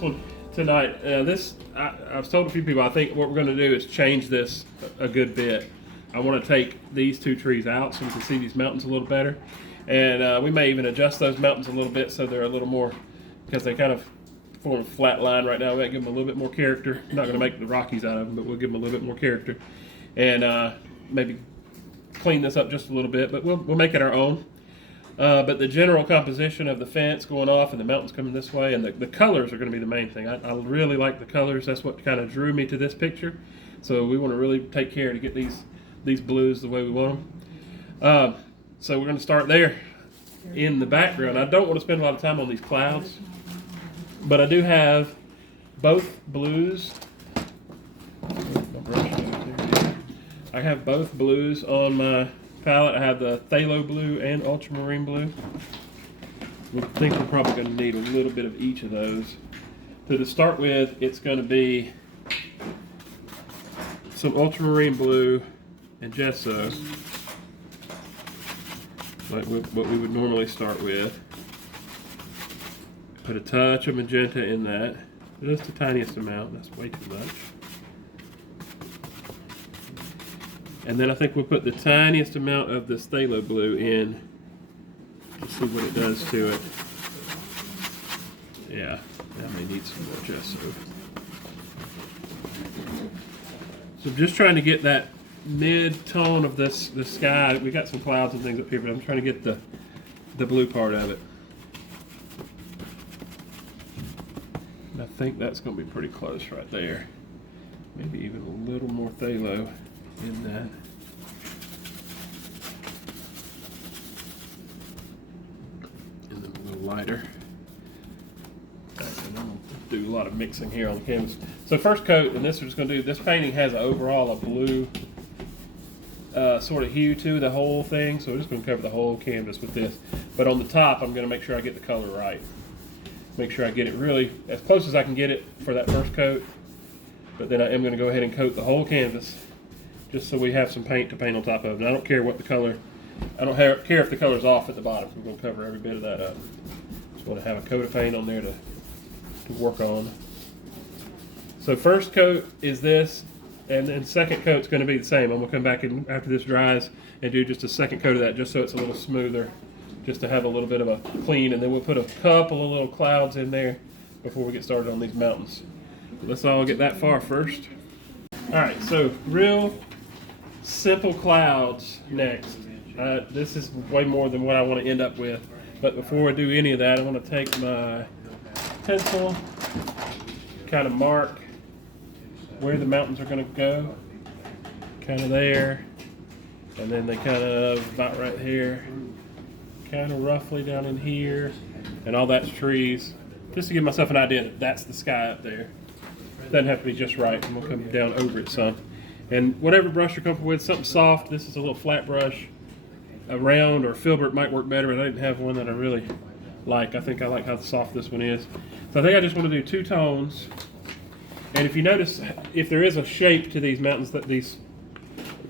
this one tonight. I've told a few people, I think what we're going to do is change this a good bit. I want to take these two trees out so we can see these mountains a little better. And we may even adjust those mountains a little bit so they're a little more, because they kind of form a flat line right now. We might give them a little bit more character. I'm not going to make the Rockies out of them, but we'll give them a little bit more character. And maybe clean this up just a little bit, but we'll make it our own. But the general composition of the fence going off and the mountains coming this way, and the colors are going to be the main thing. I really like the colors. That's what kind of drew me to this picture. So we want to really take care to get these blues the way we want them. So we're going to start there in the background. I don't want to spend a lot of time on these clouds, but I do have both blues. I have both blues on my palette. I have the phthalo blue and ultramarine blue. I think we're probably going to need a little bit of each of those. So to start with, it's going to be some ultramarine blue and gesso, like what we would normally start with. Put a touch of magenta in that, just the tiniest amount. That's way too much. And then I think we'll put the tiniest amount of this phthalo blue in to see what it does to it. Yeah, that may need some more gesso. So I'm just trying to get that mid-tone of the sky. We got some clouds and things up here, but I'm trying to get the blue part of it. And I think that's going to be pretty close right there. Maybe even a little more phthalo in that. And then a little lighter. And I'm going to do a lot of mixing here on the canvas. So first coat, and this is just going to do, this painting has overall a blue sort of hue to the whole thing, so we're just going to cover the whole canvas with this. But on the top, I'm going to make sure I get the color right. Make sure I get it really as close as I can get it for that first coat. But then I am going to go ahead and coat the whole canvas, just so we have some paint to paint on top of it. And I don't care what the color, I don't care if the color's off at the bottom. We're going to cover every bit of that up. Just want to have a coat of paint on there to work on. So first coat is this, and then second coat's going to be the same. I'm going to come back in after this dries and do just a second coat of that, just so it's a little smoother, just to have a little bit of a clean. And then we'll put a couple of little clouds in there before we get started on these mountains. Let's all get that far first. All right, so real simple clouds next. This is way more than what I want to end up with. But before I do any of that, I want to take my pencil, kind of mark where the mountains are going to go, kind of there, and then they kind of about right here, kind of roughly down in here, and all that's trees, just to give myself an idea that that's the sky up there. Doesn't have to be just right, and we'll come down over it some. And whatever brush you're comfortable with, something soft. This is a little flat brush. A round or filbert might work better, but I didn't have one that I really like. I think I like how soft this one is. So I think I just want to do two tones. And if you notice, if there is a shape to these mountains, that these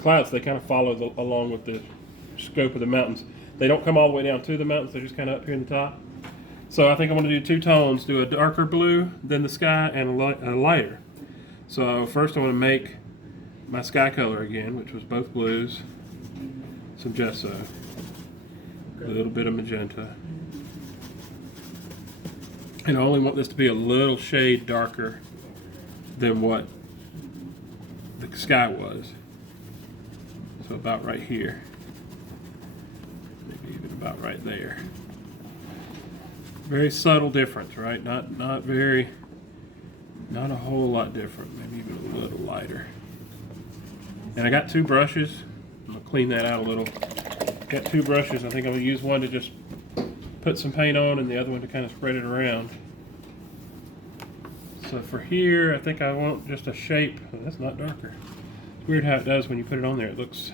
clouds, they kind of follow along with the scope of the mountains. They don't come all the way down to the mountains, they're just kind of up here in the top. So I think I'm going to do two tones, do a darker blue than the sky and a lighter. So first I want to make my sky color again, which was both blues, some gesso, a little bit of magenta. And I only want this to be a little shade darker than what the sky was. So about right here, maybe even about right there. Very subtle difference, right? Not a whole lot different, maybe even a little lighter. And I got two brushes. I'm gonna clean that out a little. Got two brushes. I think I'm gonna use one to just put some paint on and the other one to kind of spread it around. So for here, I think I want just a shape. Oh, that's not darker. It's weird how it does when you put it on there. It looks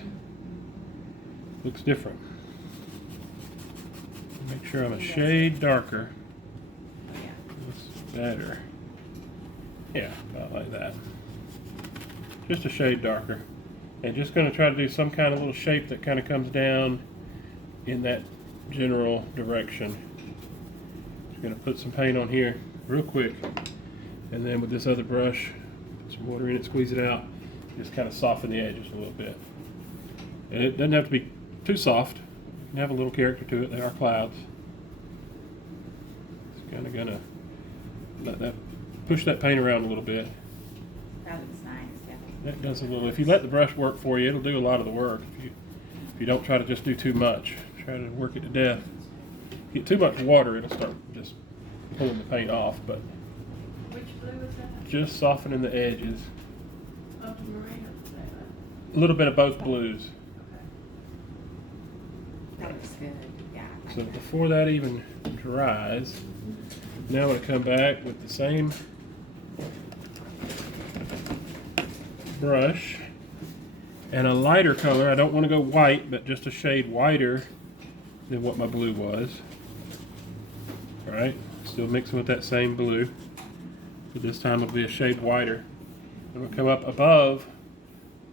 different. Make sure I'm a shade darker. That's better. Yeah, about like that. Just a shade darker. And just going to try to do some kind of little shape that kind of comes down in that general direction. Just going to put some paint on here real quick And then with this other brush, put some water in it, squeeze it out, just kind of soften the edges a little bit. And it doesn't have to be too soft. You can have a little character to it. They are clouds. It's kind of gonna let that push that paint around a little bit. That looks nice. Yeah. That does a little. If you let the brush work for you, it'll do a lot of the work. If you don't try to just do too much, try to work it to death. If you get too much water, it'll start just pulling the paint off. But Which blue is that? just softening the edges. Ultramarine or A little bit of both blues. that looks good. Yeah. I like So that. before that even dries, now I'm going to come back with the same brush and a lighter color. I don't want to go white, but just a shade whiter than what my blue was. Alright, still mixing with that same blue, but this time it'll be a shade whiter. I'm going to come up above,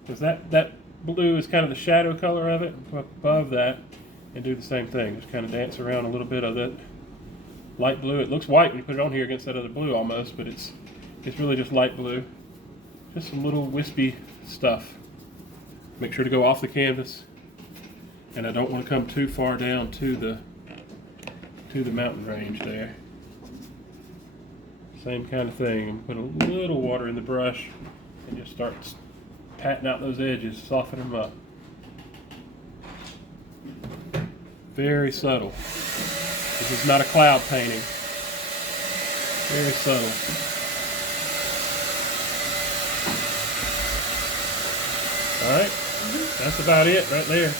because that blue is kind of the shadow color of it. Come up above that and do the same thing. Just kind of dance around a little bit of that light blue. It looks white when you put it on here against that other blue almost, but it's really just light blue. Just some little wispy stuff. Make sure to go off the canvas, and I don't want to come too far down to the mountain range there. Same kind of thing. Put a little water in the brush and just start patting out those edges, soften them up. Very subtle. This is not a cloud painting. Very subtle. Alright, that's about it right there.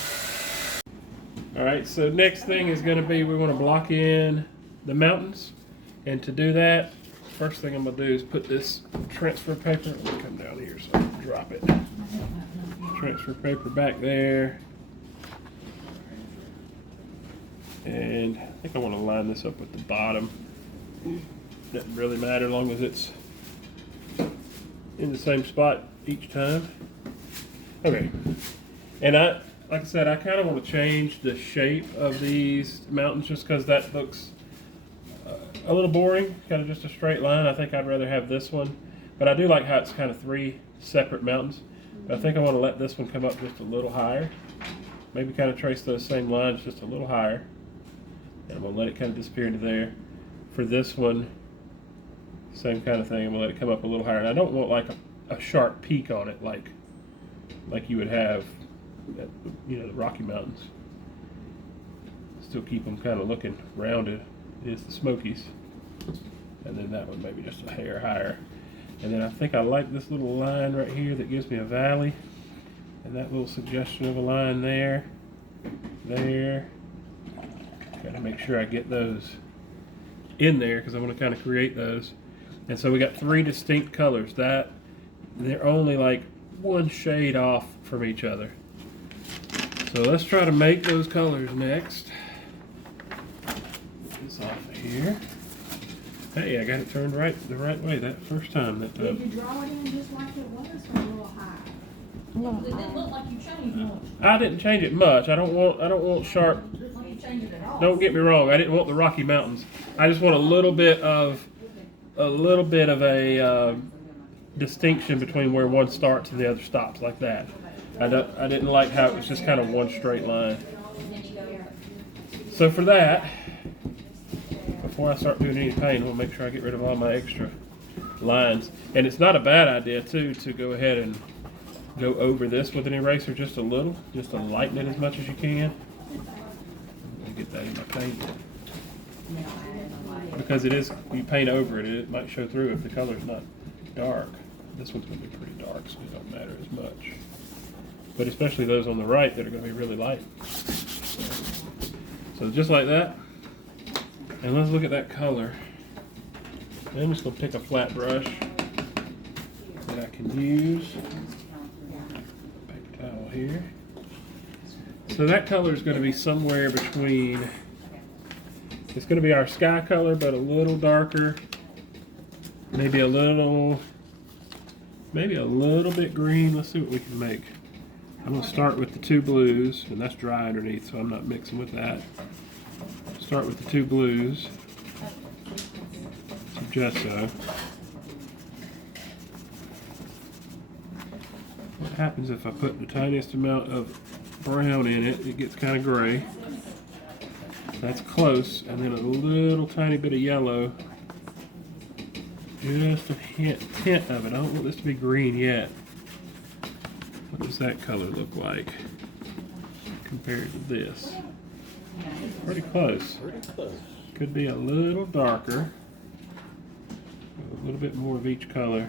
Alright, so next thing is going to be, we want to block in the mountains. And to do that, first thing I'm going to do is put this transfer paper, let me come down here so I can drop it. Transfer paper back there. And I think I want to line this up with the bottom. Doesn't really matter as long as it's in the same spot each time. Okay, and like I said, I kind of want to change the shape of these mountains just because that looks a little boring, kind of just a straight line. I think I'd rather have this one, but I do like how it's kind of three separate mountains. But I think I want to let this one come up just a little higher. Maybe kind of trace those same lines just a little higher. And I'm going to let it kind of disappear into there. For this one, same kind of thing. I'm going to let it come up a little higher. And I don't want like a sharp peak on it like you would have at the Rocky Mountains. Still keep them kind of looking rounded. It is the Smokies. And then that one maybe just a hair higher. And then I think I like this little line right here that gives me a valley. And that little suggestion of a line there. There. Gotta make sure I get those in there because I want to kind of create those. And so we got three distinct colors. That they're only like one shade off from each other. So let's try to make those colors next. Get this off of here. Hey, I got it turned the right way that first time. Did you draw it in just like it was or a little high? It didn't look like you changed much. I didn't change it much. I don't want sharp. It didn't look like you changed it at all. Don't get me wrong. I didn't want the Rocky Mountains. I just want a little bit of a distinction between where one starts and the other stops, like that. I didn't like how it was just kind of one straight line. So for that, before I start doing any paint, I'm gonna make sure I get rid of all my extra lines. And it's not a bad idea too to go ahead and go over this with an eraser just a little, just to lighten it as much as you can. I'm gonna get that in my paint. Because you paint over it, it might show through if the color's not dark. This one's gonna be pretty dark, so it don't matter as much. But especially those on the right that are gonna be really light. So just like that. And let's look at that color. I'm just gonna pick a flat brush that I can use. Paper towel here. So that color is going to be somewhere between, it's going to be our sky color, but a little darker. Maybe a little bit green. Let's see what we can make. I'm going to start with the two blues, and that's dry underneath, so I'm not mixing with that. Start with the two blues. Some gesso. happens if I put the tiniest amount of brown in it, it gets kind of gray. That's close, and then a little tiny bit of yellow. Just a hint of it. I don't want this to be green yet. What does that color look like compared to this? Pretty close. Could be a little darker. A little bit more of each color.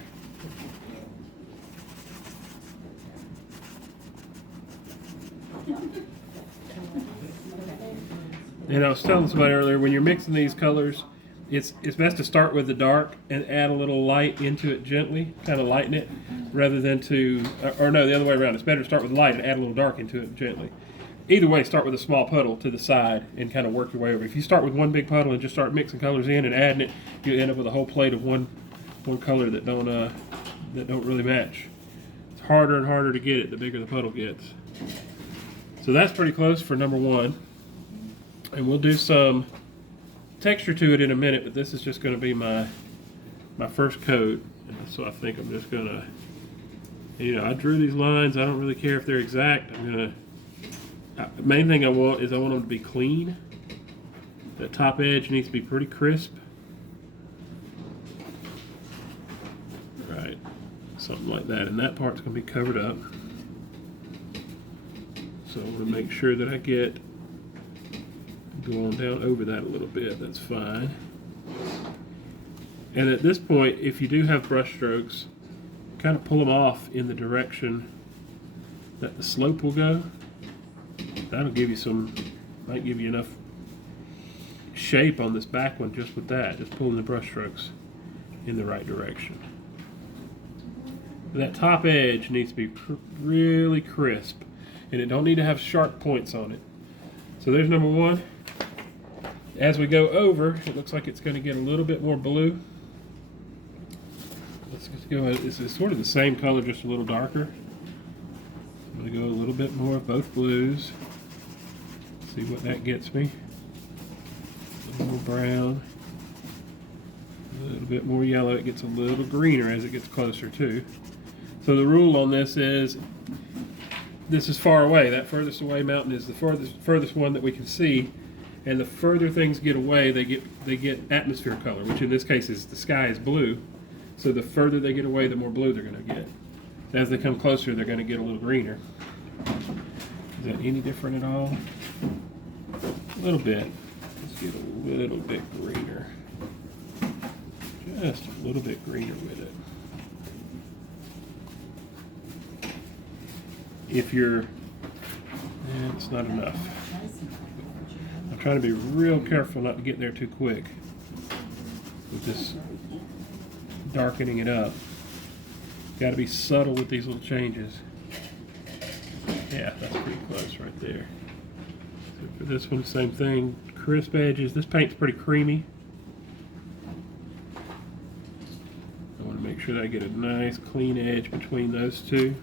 And I was telling somebody earlier, when you're mixing these colors, it's best to start with the dark and add a little light into it gently, kind of lighten it, rather than or no, the other way around. It's better to start with light and add a little dark into it gently. Either way, start with a small puddle to the side and kind of work your way over. If you start with one big puddle and just start mixing colors in and adding it, you end up with a whole plate of one color that don't really match. It's harder and harder to get it the bigger the puddle gets. So that's pretty close for number one. And we'll do some texture to it in a minute, but this is just going to be my first coat. So I think I'm just going to, I drew these lines. I don't really care if they're exact. The main thing I want them to be clean. That top edge needs to be pretty crisp. Right, something like that. And that part's going to be covered up. So I want to make sure that I get going down over that a little bit. That's fine. And at this point, if you do have brush strokes, kind of pull them off in the direction that the slope will go. That'll give you might give you enough shape on this back one just with that, just pulling the brush strokes in the right direction. That top edge needs to be really crisp, and it don't need to have sharp points on it. So there's number one. As we go over, it looks like it's going to get a little bit more blue. Let's just go ahead. It's sort of the same color, just a little darker. I'm going to go a little bit more of both blues. See what that gets me. A little more brown. A little bit more yellow. It gets a little greener as it gets closer too. So the rule on this is far away. That furthest away mountain is the furthest one that we can see. And the further things get away, they get atmosphere color, which in this case is the sky is blue. So the further they get away, the more blue they're going to get. As they come closer, they're going to get a little greener. Is that any different at all? A little bit. Let's get a little bit greener. Just a little bit greener with it. It's not enough. I'm trying to be real careful not to get there too quick with this darkening it up. Got to be subtle with these little changes. Yeah, that's pretty close right there. So for this one, same thing. Crisp edges. This paint's pretty creamy. I want to make sure that I get a nice clean edge between those two.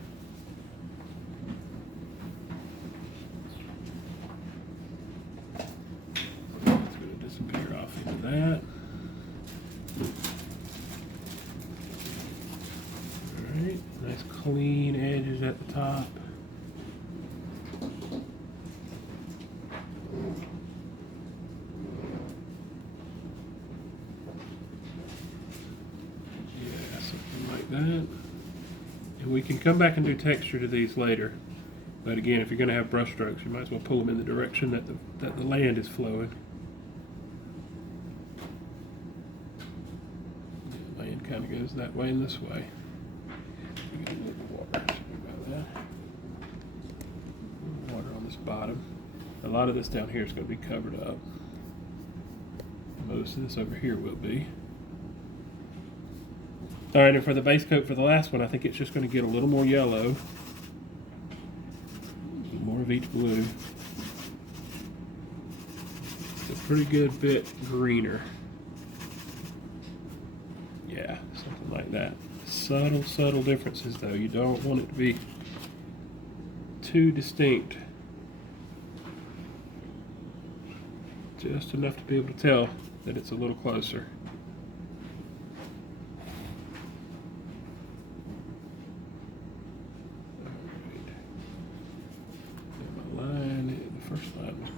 It's going to disappear off into that. Alright, nice clean edges at the top. That. And we can come back and do texture to these later, but again, if you're going to have brush strokes, you might as well pull them in the direction that the land is flowing. The land kind of goes that way and this way. We got a little water. Sorry about that. A little water on this bottom. A lot of this down here is going to be covered up. Most of this over here will be. All right, and for the base coat for the last one, I think it's just going to get a little more yellow. More of each blue. It's a pretty good bit greener. Yeah, something like that. Subtle differences though. You don't want it to be too distinct. Just enough to be able to tell that it's a little closer.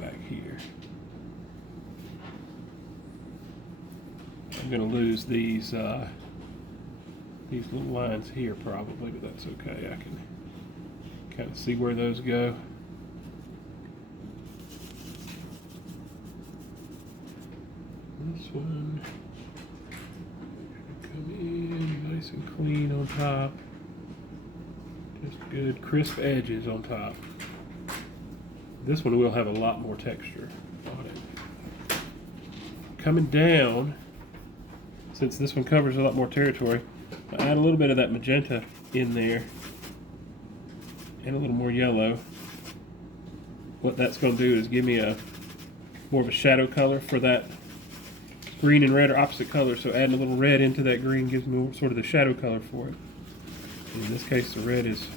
back here. I'm going to lose these little lines here probably, but that's okay. I can kind of see where those go. This one should come in nice and clean on top. Just good crisp edges on top. This one will have a lot more texture on it. Coming down, since this one covers a lot more territory, I'll add a little bit of that magenta in there and a little more yellow. What that's going to do is give me a more of a shadow color for that. Green and red are opposite colors, so adding a little red into that green gives me sort of the shadow color for it. In this case, the red is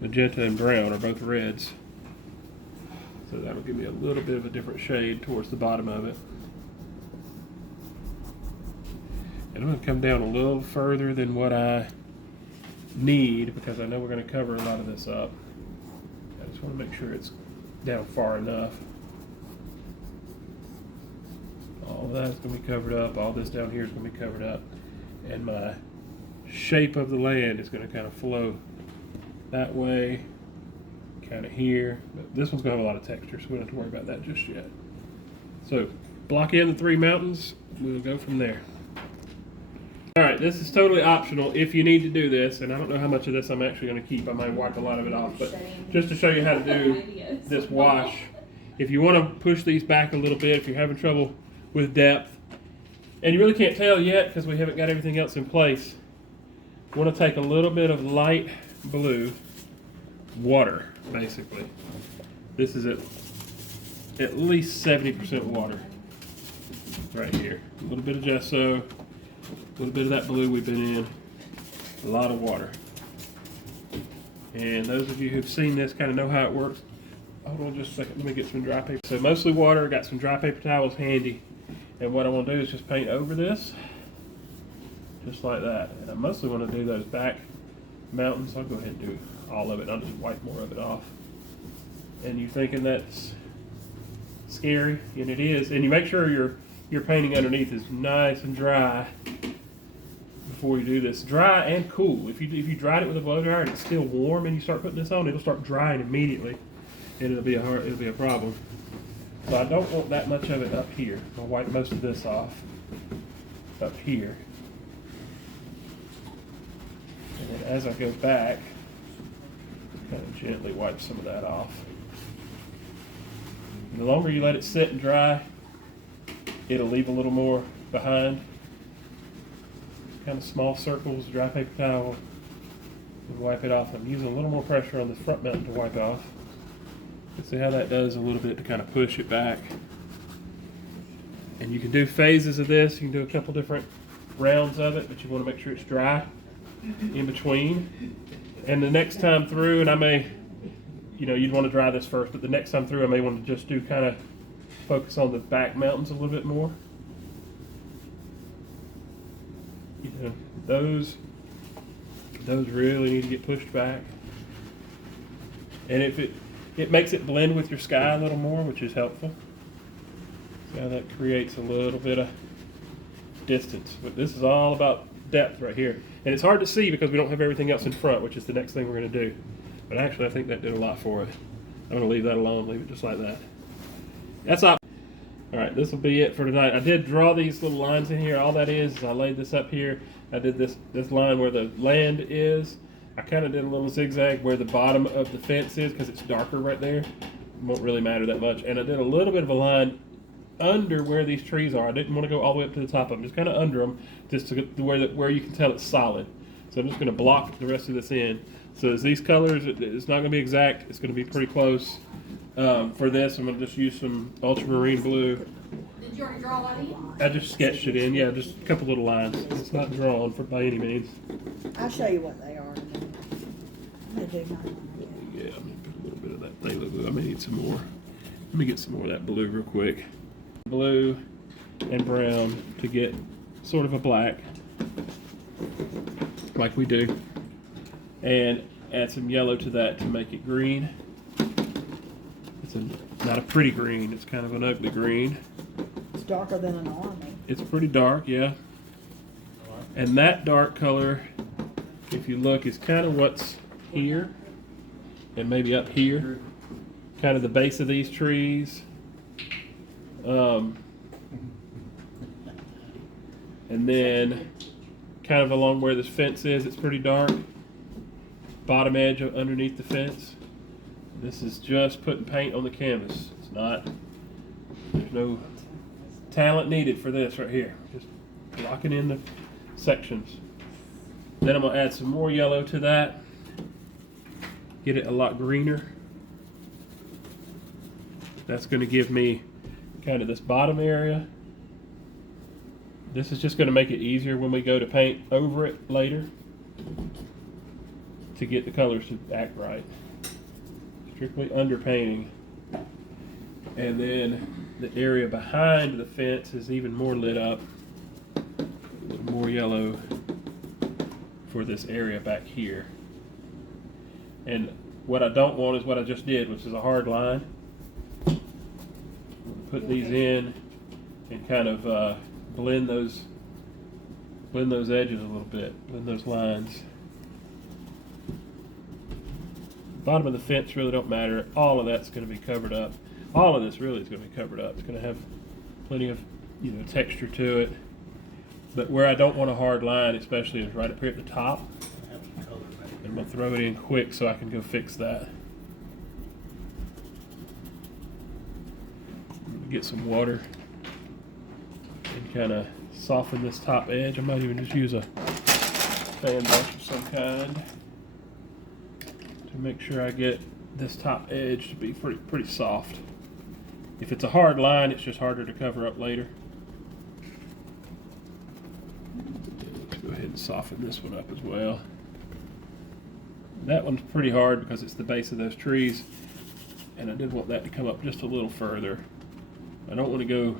magenta and brown are both reds. So that'll give me a little bit of a different shade towards the bottom of it. And I'm going to come down a little further than what I need because I know we're going to cover a lot of this up. I just want to make sure it's down far enough. All that's going to be covered up. All this down here is going to be covered up. And my shape of the land is going to kind of flow that way, kind of here. But this one's going to have a lot of texture, so we don't have to worry about that just yet. So block in the 3 mountains. We'll go from there. All right, this is totally optional if you need to do this, and I don't know how much of this I'm actually going to keep. I might wipe a lot of it off, but just to show you how to do this wash, if you want to push these back a little bit, if you're having trouble with depth, and you really can't tell yet because we haven't got everything else in place, you want to take a little bit of light blue water, basically. This is at least 70% water right here. A little bit of gesso, a little bit of that blue we've been in, a lot of water. And those of you who've seen this kind of know how it works. Hold on just a second, let me get some dry paper. So mostly water, got some dry paper towels handy. And what I want to do is just paint over this, just like that. And I mostly want to do those back mountains. I'll go ahead and do all of it. I'll just wipe more of it off. And you're thinking that's scary, and it is. And you make sure your painting underneath is nice and dry before you do this. Dry and cool. If you dried it with a blow dryer and it's still warm and you start putting this on, it'll start drying immediately, and it'll be a problem. So I don't want that much of it up here. I'll wipe most of this off up here. And then as I go back, kind of gently wipe some of that off. And the longer you let it sit and dry, it'll leave a little more behind. Kind of small circles, dry paper towel, and wipe it off. I'm using a little more pressure on the front mountain to wipe off. See how that does a little bit to kind of push it back. And you can do phases of this. You can do a couple different rounds of it, but you want to make sure it's dry in between. And the next time through, and I may, you'd want to dry this first, but the next time through I may want to just do kind of focus on the back mountains a little bit more. Those really need to get pushed back. And if it makes it blend with your sky a little more, which is helpful. See how that creates a little bit of distance. But this is all about depth right here. And it's hard to see because we don't have everything else in front, which is the next thing we're going to do. But actually, I think that did a lot for it. I'm going to leave that alone, leave it just like that. That's all. All right, this will be it for tonight. I did draw these little lines in here. All that is I laid this up here. I did this line where the land is. I kind of did a little zigzag where the bottom of the fence is because it's darker right there. It won't really matter that much. And I did a little bit of a line under where these trees are. I didn't want to go all the way up to the top of them, just kind of under them, just to get where you can tell it's solid. So I'm just going to block the rest of this in. So as these colors, it's not going to be exact. It's going to be pretty close. For this, I'm going to just use some Ultramarine Blue. Did you already draw that in? I just sketched it in, yeah, just a couple little lines. It's not drawn by any means. I'll show you what they are. I do not. Yeah, I'm going to put a little bit of that phthalo blue. I may need some more. Let me get some more of that blue real quick. Blue and brown to get sort of a black, like we do. And add some yellow to that to make it green. It's not a pretty green, it's kind of an ugly green. It's darker than an army. It's pretty dark, yeah. And that dark color, if you look, is kind of what's here and maybe up here. Kind of the base of these trees. And then kind of along where this fence is, it's pretty dark. Bottom edge of underneath the fence. This is just putting paint on the canvas. It's not, there's no talent needed for this right here. Just locking in the sections. Then I'm gonna add some more yellow to that. Get it a lot greener. That's gonna give me kind of this bottom area. This is just gonna make it easier when we go to paint over it later to get the colors to act right. Strictly underpainting. And then the area behind the fence is even more lit up. A little more yellow for this area back here. And what I don't want is what I just did, which is a hard line. Put these in and kind of blend those edges a little bit, blend those lines. Bottom of the fence really don't matter. All of that's going to be covered up. All of this really is going to be covered up. It's going to have plenty of, you know, texture to it. But where I don't want a hard line, especially, is right up here at the top. I'm going to throw it in quick so I can go fix that. Get some water and kind of soften this top edge. I might even just use a fan brush of some kind to make sure I get this top edge to be pretty soft. If it's a hard line, it's just harder to cover up later. Let's go ahead and soften this one up as well. That one's pretty hard because it's the base of those trees, and I did want that to come up just a little further. I don't want to go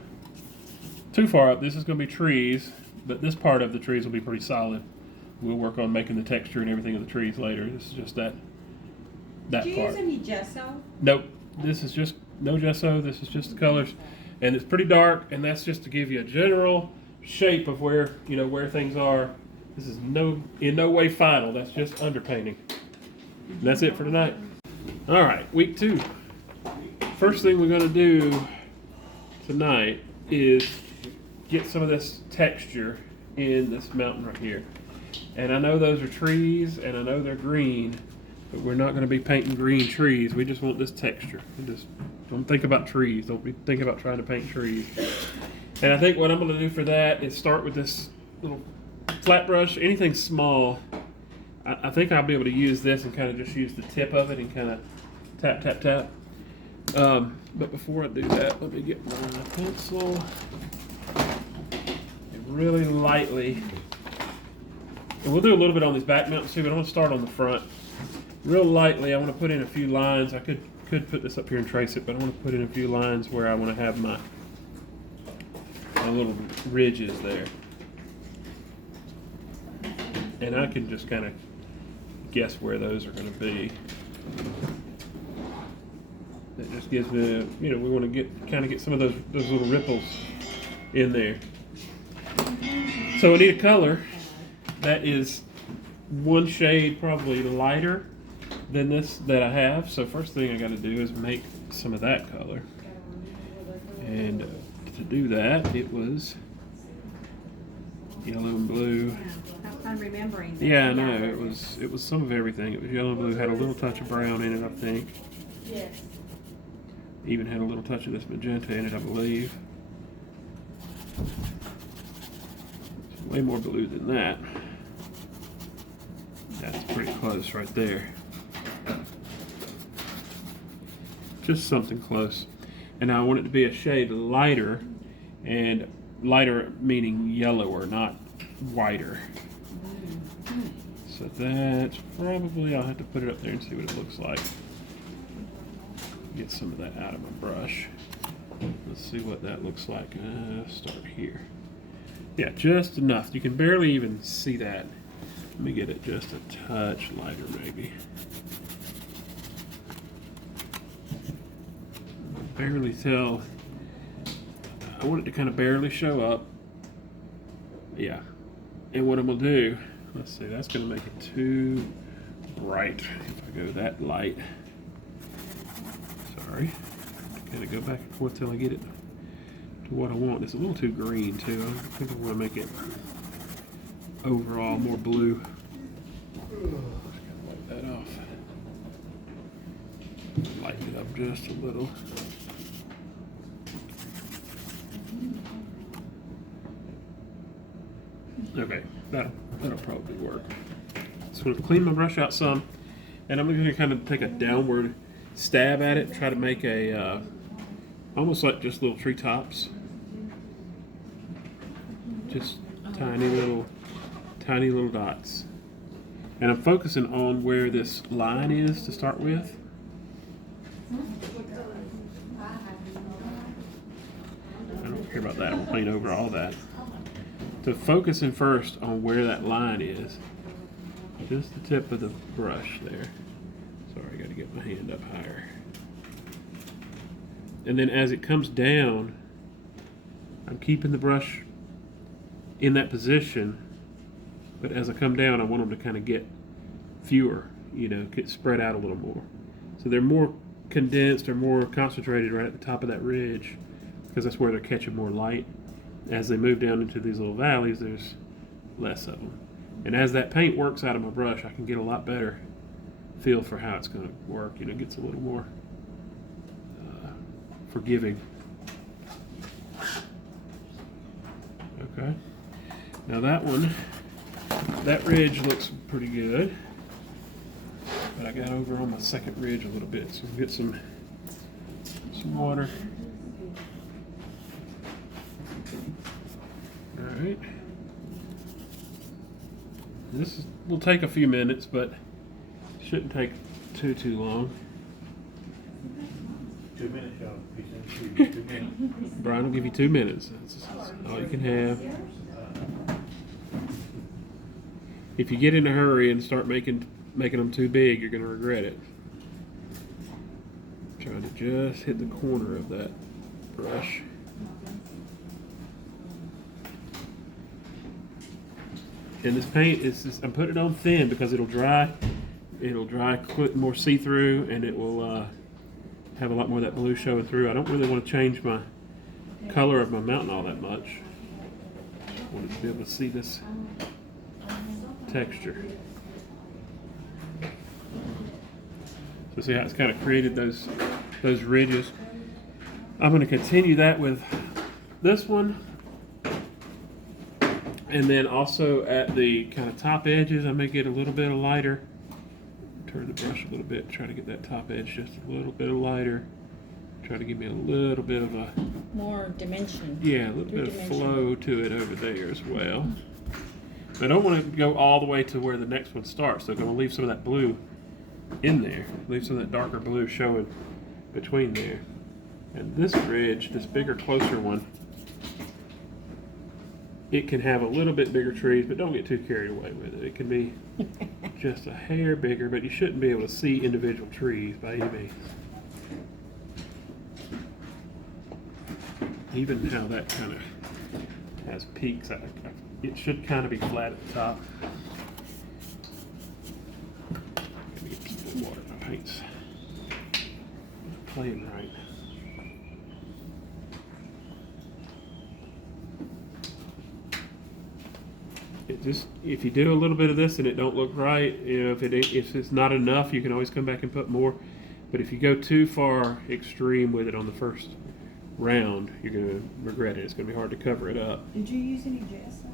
too far up. This is going to be trees, but this part of the trees will be pretty solid. We'll work on making the texture and everything of the trees later. This is just that part. Did you use any gesso? Nope. This is just no gesso. This is just the colors, and it's pretty dark. And that's just to give you a general shape of where, you know, where things are. This is in no way final. That's just underpainting. And that's it for tonight. All right, week 2. First thing we're going to do tonight is get some of this texture in this mountain right here. And I know those are trees, and I know they're green, but we're not going to be painting green trees. We just want this texture. Just don't think about trees. Don't be thinking about trying to paint trees. And I think what I'm going to do for that is start with this little flat brush. Anything small, I think I'll be able to use this and kind of just use the tip of it and kind of tap, tap, tap. But before I do that, let me get my pencil and really lightly, and we'll do a little bit on these back mountains too, but I want to start on the front. Real lightly, I want to put in a few lines. I could put this up here and trace it, but I want to put in a few lines where I want to have my little ridges there. And I can just kind of guess where those are going to be. That just gives me, you know, we want to get some of those little ripples in there. So we need a color that is one shade probably lighter than this that I have. So first thing I got to do is make some of that color. And to do that, it was yellow and blue. I'm remembering that. Yeah, I know. It was some of everything. It was yellow and blue, had a little touch of brown in it, I think. Yes. Even had a little touch of this magenta in it, I believe. It's way more blue than that. That's pretty close right there. Just something close. And now I want it to be a shade lighter, and lighter meaning yellower, not whiter. So that's probably, I'll have to put it up there and see what it looks like. Get some of that out of my brush. Let's see what that looks like. Start here. Yeah, just enough. You can barely even see that. Let me get it just a touch lighter maybe. barely tell. I want it to kind of barely show up. Yeah. And what I'm gonna do, let's see, that's gonna make it too bright if I go that light. Sorry. Kind of go back and forth till I get it to what I want. It's a little too green too. I think I want to make it overall more blue. Just gotta wipe that off. Lighten it up just a little. Okay, that'll probably work. So I'm gonna clean my brush out some, and I'm gonna kind of take a downward stab at it, try to make a almost like just little treetops, just tiny little dots. And I'm focusing on where this line is to start with. I don't care about that. I'm paint over all that. So focusing first on where that line is. Just the tip of the brush there. Sorry, I got to get my hand up higher. And then as it comes down, I'm keeping the brush in that position, but as I come down, I want them to kind of get fewer, get spread out a little more. So they're more condensed or more concentrated right at the top of that ridge, because that's where they're catching more light. As they move down into these little valleys, there's less of them. And as that paint works out of my brush, I can get a lot better feel for how it's going to work. It gets a little more forgiving. Okay. Now that ridge looks pretty good. But I got over on my second ridge a little bit, so we'll get some water. Alright. This will take a few minutes, but shouldn't take too long. 2 minutes, y'all. 2 minutes. Brian will give you 2 minutes. That's all you can have. If you get in a hurry and start making them too big, you're going to regret it. Trying to just hit the corner of that brush. And this paint I'm putting it on thin because it'll dry quick, more see-through, and it will have a lot more of that blue showing through. I don't really want to change my color of my mountain all that much. I wanted to be able to see this texture. So see how it's kind of created those ridges. I'm going to continue that with this one. And then also at the kind of top edges, I may get a little bit of lighter. Turn the brush a little bit, try to get that top edge just a little bit lighter. Try to give me a little bit of a more dimension. Yeah, a little bit of flow to it over there as well. I don't want to go all the way to where the next one starts, so I'm going to leave some of that blue in there. Leave some of that darker blue showing between there. And this ridge, this bigger, closer one, it can have a little bit bigger trees, but don't get too carried away with it. It can be just a hair bigger, but you shouldn't be able to see individual trees by any means. Even how that kind of has peaks, it should kind of be flat at the top. Gotta get some more water in my paints. Not playing right. If you do a little bit of this and it don't look right, if it's not enough, you can always come back and put more. But if you go too far extreme with it on the first round, you're going to regret it. It's going to be hard to cover it up. Did you use any gesso?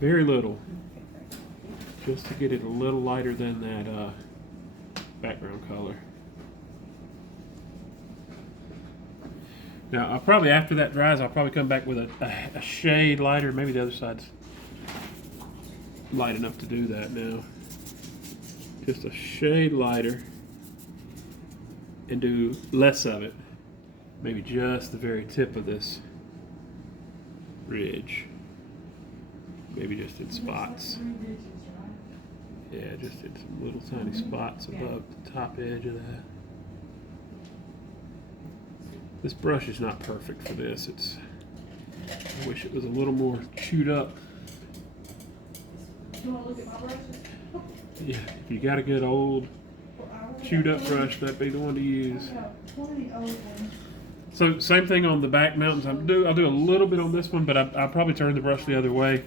Very little, just to get it a little lighter than that background color. Now, I'll probably, after that dries, I'll probably come back with a shade lighter. Maybe the other side's light enough to do that now. Just a shade lighter and do less of it. Maybe just the very tip of this ridge. Maybe just in spots. Yeah, just in some little tiny spots above the top edge of that. This brush is not perfect for this. I wish it was a little more chewed up. You wanna look at my brushes? Yeah, if you got a good old chewed up brush, that'd be the one to use. So same thing on the back mountains. I'll do a little bit on this one, but I'll probably turn the brush the other way.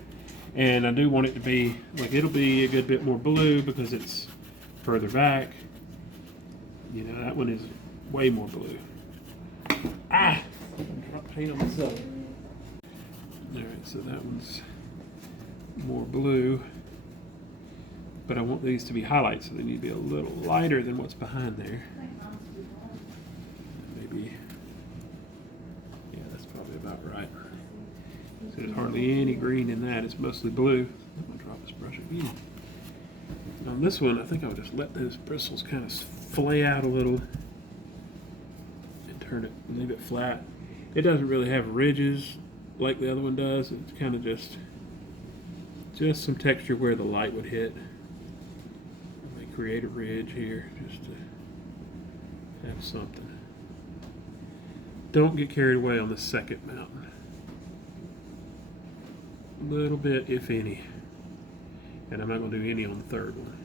And I do want it to be, like, it'll be a good bit more blue because it's further back. You know, that one is way more blue. Ah! I dropped paint on myself. Alright, so that one's more blue. But I want these to be highlights, so they need to be a little lighter than what's behind there. Maybe, yeah, that's probably about right. So there's hardly any green in that, it's mostly blue. I'm gonna drop this brush again. On this one, I think I'll just let those bristles kind of flay out a little and turn it, leave it flat. It doesn't really have ridges like the other one does. It's kind of just some texture where the light would hit. Create a ridge here just to have something. Don't get carried away on the second mountain. A little bit, if any. And I'm not going to do any on the third one.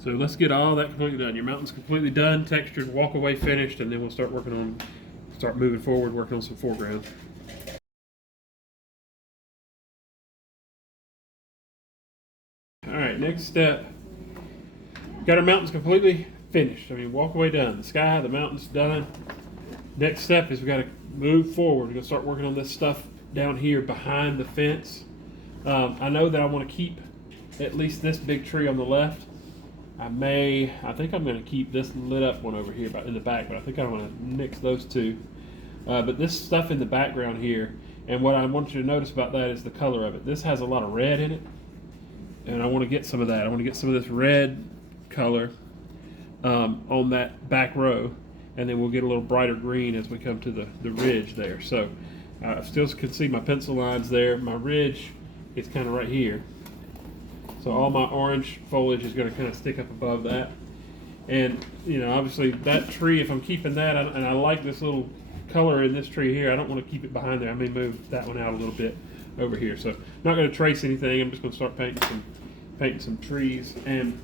So let's get all that completely done. Your mountain's completely done, textured, walk away finished, and then we'll start moving forward, working on some foreground. Alright, next step. Got our mountains completely finished. I mean, walk away done. The sky, the mountains done. Next step is we got to move forward. We're going to start working on this stuff down here behind the fence. I know that I want to keep at least this big tree on the left. I think I'm going to keep this lit up one over here in the back, but I think I want to mix those two. But this stuff in the background here, and what I want you to notice about that is the color of it. This has a lot of red in it. And I want to get some of that. I want to get some of this red color on that back row, and then we'll get a little brighter green as we come to the ridge there. So I still can see my pencil lines there. My ridge is kind of right here. So all my orange foliage is going to kind of stick up above that. And, you know, obviously that tree, if I'm keeping that, and I like this little color in this tree here, I don't want to keep it behind there. I may move that one out a little bit over here. So I'm not going to trace anything. I'm just going to start painting some trees. And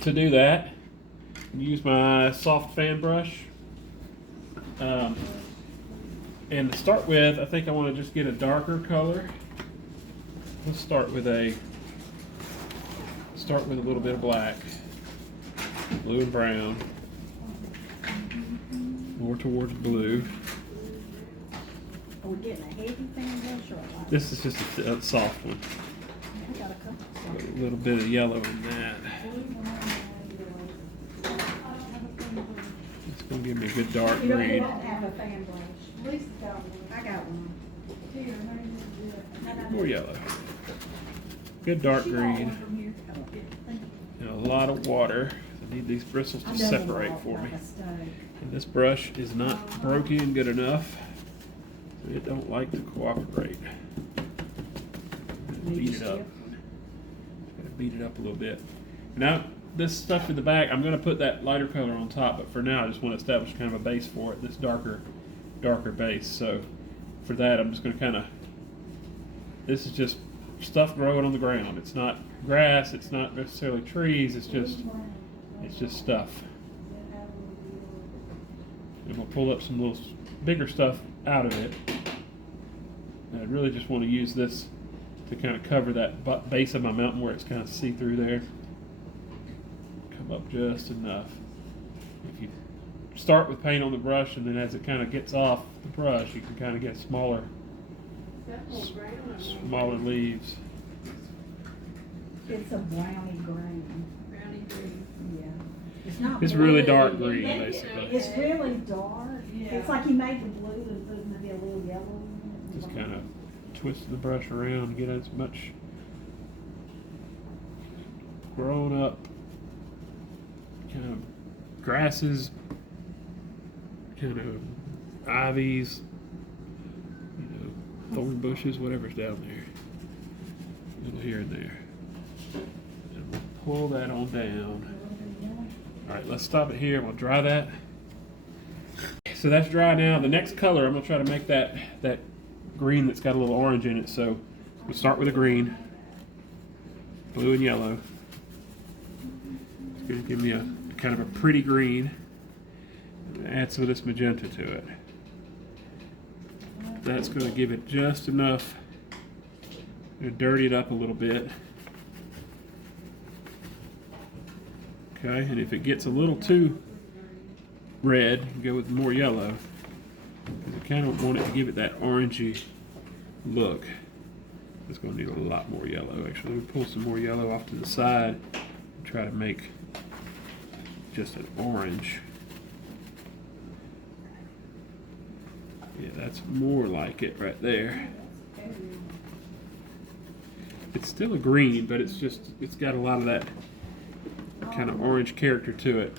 to do that, use my soft fan brush. And to start with, I think I want to just get a darker color. Let's start with a little bit of black, blue and brown, more towards blue. Are we getting a heavy fan brush or a light? This is just a soft one. I got a couple. A little bit of yellow in that. It's going to give me a good dark You don't green. have a fan brush. Lisa's got one. I got one. More yellow. Good dark green. And a lot of water. I need these bristles to separate for me. And this brush is not broken good enough. It don't like to cooperate. Beat it up. Gotta beat it up a little bit. Now, this stuff in the back, I'm going to put that lighter color on top, but for now I just want to establish kind of a base for it, this darker base. So for that, I'm just going to kind of, this is just stuff growing on the ground. It's not grass, it's not necessarily trees, it's just stuff. And we'll pull up some little bigger stuff out of it. And I really just want to use this to kind of cover that base of my mountain where it's kind of see-through there. Come up just enough. If you start with paint on the brush and then as it kind of gets off the brush, you can kind of get smaller leaves. It's a browny green. Brownie green. Yeah. It's not It's blue. really dark green, basically. It's really dark. Yeah. It's like he made the blue and put maybe a little yellow. Just kind of twist the brush around and get as much grown up kind of grasses, kind of ivies, you know, thorn bushes, whatever's down there, a little here and there. And we'll pull that on down. All right, let's stop it here. We'll dry that. So that's dry now. The next color, I'm gonna try to make that green that's got a little orange in it. So we'll start with a green, blue and yellow. It's gonna give me a kind of a pretty green. Add some of this magenta to it. That's gonna give it just enough to dirty it up a little bit. Okay, and if it gets a little too red, you can go with more yellow. Because I kind of want it to give it that orangey look. It's going to need a lot more yellow. Actually, let me pull some more yellow off to the side and try to make just an orange. Yeah, that's more like it right there. It's still a green, but it's got a lot of that kind of orange character to it.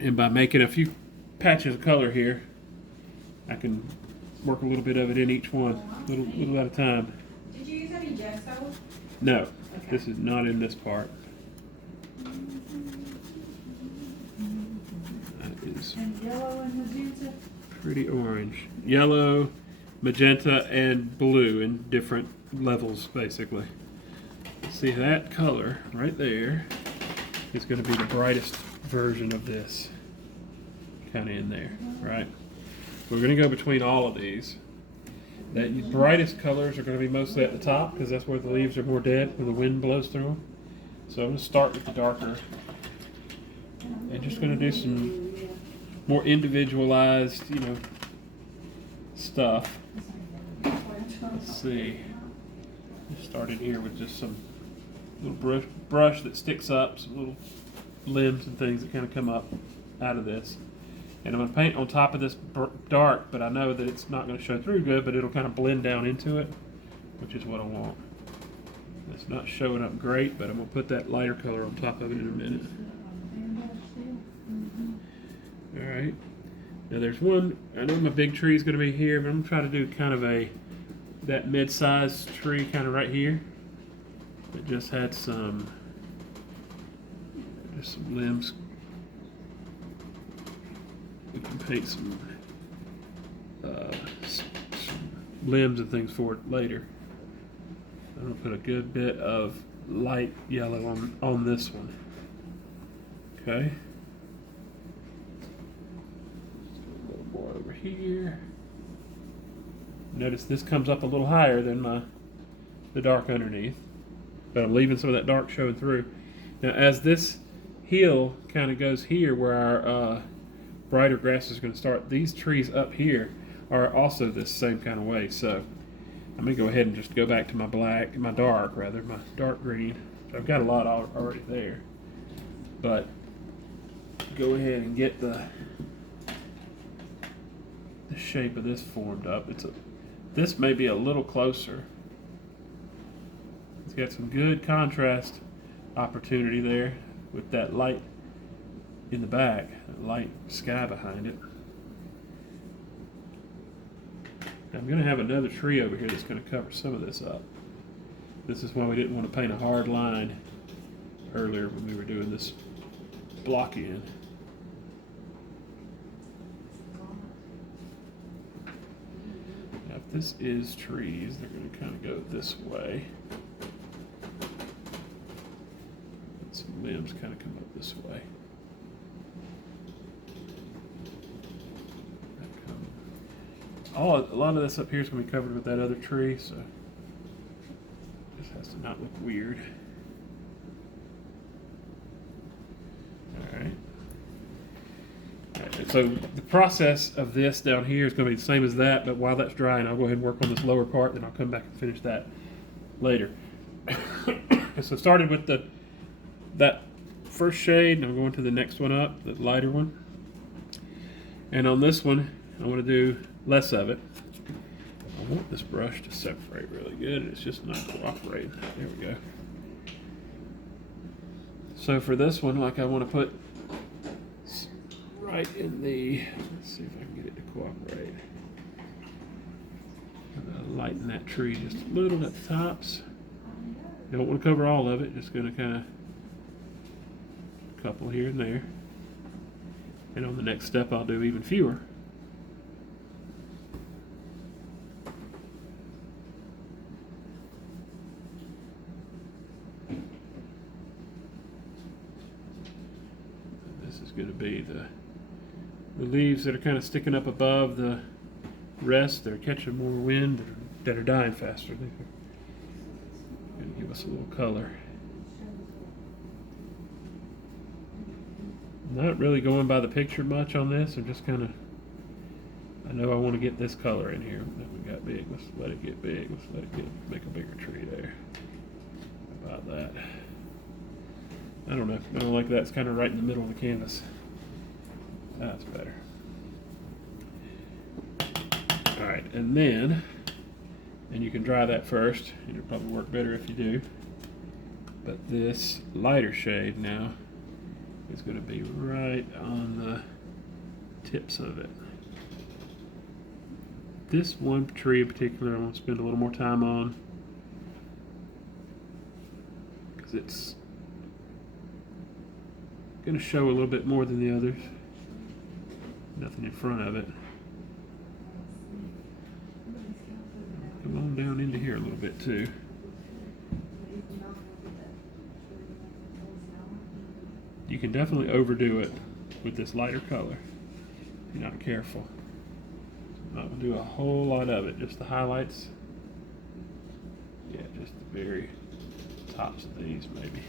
And by making a few patches of color here, I can work a little bit of it in each one, little at a time. Did you use any gesso? No, Okay. this is not in this part. That is And yellow and magenta. pretty orange. Yellow, magenta, and blue in different levels, basically. See, that color right there is going to be the brightest version of this. Kind of in there, right? We're going to go between all of these. The brightest colors are going to be mostly at the top because that's where the leaves are more dead, where the wind blows through them. So I'm going to start with the darker and just going to do some more individualized, stuff. Let's see. I started here with just some little brush that sticks up, some little limbs and things that kind of come up out of this. And I'm going to paint on top of this dark, but I know that it's not going to show through good, but it'll kind of blend down into it, which is what I want. It's not showing up great, but I'm going to put that lighter color on top of it in a minute. All right. Now there's one, I know my big tree is going to be here, but I'm going to try to do kind of that mid-sized tree kind of right here. It just had some limbs. We can paint some limbs and things for it later. I'm going to put a good bit of light yellow on this one. Okay. A little more over here. Notice this comes up a little higher than the dark underneath, but I'm leaving some of that dark showing through. Now as this hill kind of goes here where our brighter grass is going to start, these trees up here are also this same kind of way. So I'm going to go ahead and just go back to my dark green. So I've got a lot already there, but go ahead and get the shape of this formed up. This may be a little closer. It's got some good contrast opportunity there with that light in the back, that light sky behind it. I'm going to have another tree over here that's going to cover some of this up. This is why we didn't want to paint a hard line earlier when we were doing this block in. Now if this is trees, they're going to kind of go this way. And some limbs kind of come up this way. A lot of this up here is going to be covered with that other tree, so this has to not look weird. All right. So the process of this down here is going to be the same as that, but while that's drying, I'll go ahead and work on this lower part, then I'll come back and finish that later. So started with that first shade, and I'm going to the next one up, the lighter one. And on this one, I want to do less of it. I want this brush to separate really good, and it's just not cooperating. There we go. So for this one, like I want to put right in the, let's see if I can get it to cooperate. I'm going to lighten that tree just a little at the tops. You don't want to cover all of it, just going to kind of couple here and there. And on the next step, I'll do even fewer. This is going to be the leaves that are kind of sticking up above the rest. They're catching more wind, that are dying faster. They're going to give us a little color. Not really going by the picture much on this. I'm just kind of, I know I want to get this color in here that we got big. Let's let it get big. Let's let it make a bigger tree there. How about that? I don't know. I don't like that. It's kind of right in the middle of the canvas. That's better. All right, and then, and you can dry that first. It'll probably work better if you do. But this lighter shade now is going to be right on the tips of it. This one tree in particular I want to spend a little more time on because it's going to show a little bit more than the others. Nothing in front of it. Come on down into here a little bit too. You can definitely overdo it with this lighter color if you're not careful. I'm not going to do a whole lot of it, just the highlights. Yeah, just the very tops of these maybe.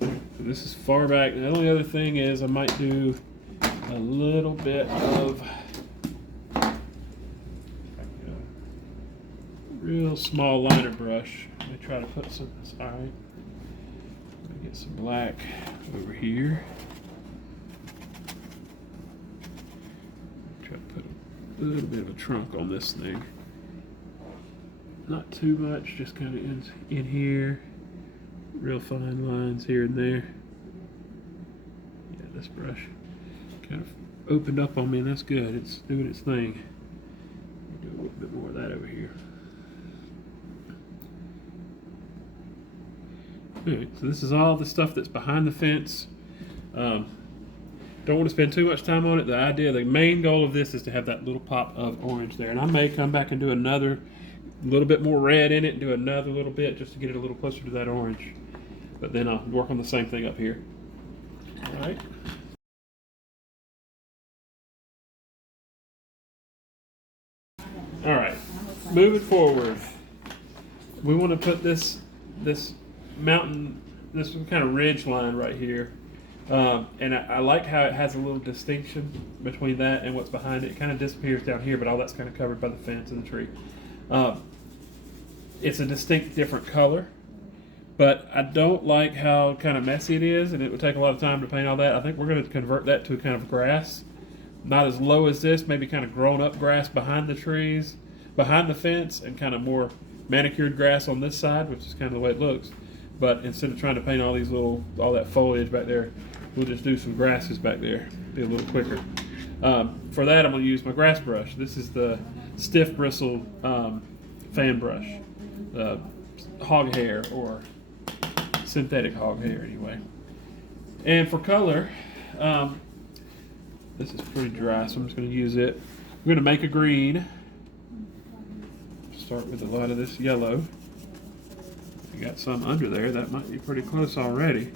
So this is far back. The only other thing is I might do a little bit of real small liner brush. Let me try to put some, alright. Let me get some black over here. Try to put a little bit of a trunk on this thing. Not too much, just kind of in here. Real fine lines here and there. Yeah, this brush kind of opened up on me, and that's good. It's doing its thing. Do a little bit more of that over here. Alright, so this is all the stuff that's behind the fence. Don't want to spend too much time on it. The main goal of this is to have that little pop of orange there. And I may come back and do another little bit more red in it and do another little bit just to get it a little closer to that orange. But then I'll work on the same thing up here. Alright. Alright, moving forward. We want to put this mountain, this kind of ridge line right here. And I like how it has a little distinction between that and what's behind it. It kind of disappears down here, but all that's kind of covered by the fence and the tree. It's a distinct different color, but I don't like how kind of messy it is, and it would take a lot of time to paint all that. I think we're going to convert that to kind of grass. Not as low as this, maybe kind of grown up grass behind the trees, behind the fence, and kind of more manicured grass on this side, which is kind of the way it looks. But instead of trying to paint all that foliage back there, we'll just do some grasses back there. Be a little quicker. For that, I'm going to use my grass brush. This is the stiff bristle fan brush, hog hair or synthetic hog hair anyway. And for color, this is pretty dry, so I'm just going to use it. I'm going to make a green. Start with a lot of this yellow. You got some under there, that might be pretty close already.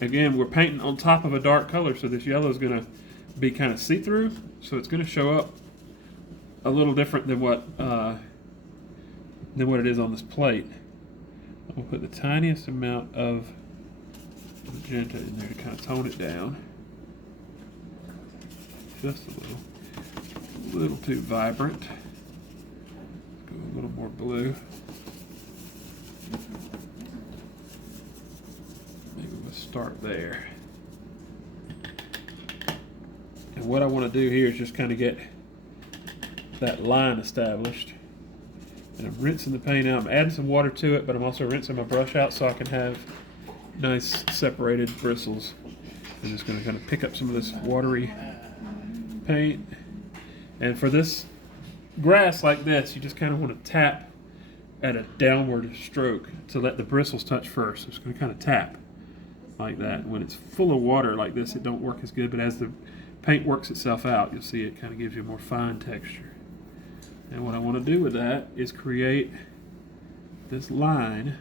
Again, we're painting on top of a dark color, so this yellow is going to be kind of see-through, so it's going to show up a little different than what it is on this plate. I'm going to put the tiniest amount of magenta in there to kind of tone it down. Just a little too vibrant. Go a little more blue. Maybe we'll start there. And what I want to do here is just kind of get that line established. And I'm rinsing the paint out. I'm adding some water to it, but I'm also rinsing my brush out so I can have nice separated bristles. I'm just going to kind of pick up some of this watery paint. And for this grass like this, you just kind of want to tap at a downward stroke to let the bristles touch first. So it's going to kind of tap. like that. When it's full of water like this, it don't work as good, but as the paint works itself out, you'll see it kind of gives you a more fine texture. And what I want to do with that is create this line,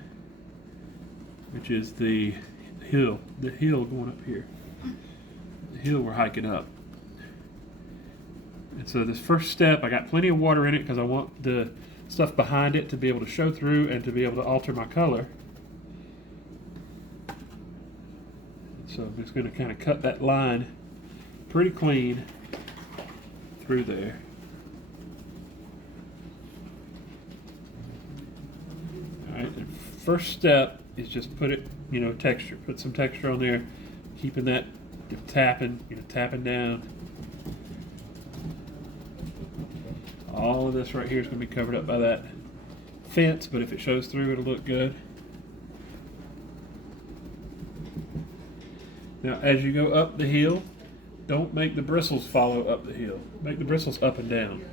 which is the hill going up here. The hill we're hiking up. And so this first step, I got plenty of water in it because I want the stuff behind it to be able to show through and to be able to alter my color. So I'm just going to kind of cut that line pretty clean through there. Alright, the first step is just put it, texture. Put some texture on there, keeping that tapping down. All of this right here is going to be covered up by that fence, but if it shows through, it'll look good. Now, as you go up the hill, don't make the bristles follow up the hill. Make the bristles up and down.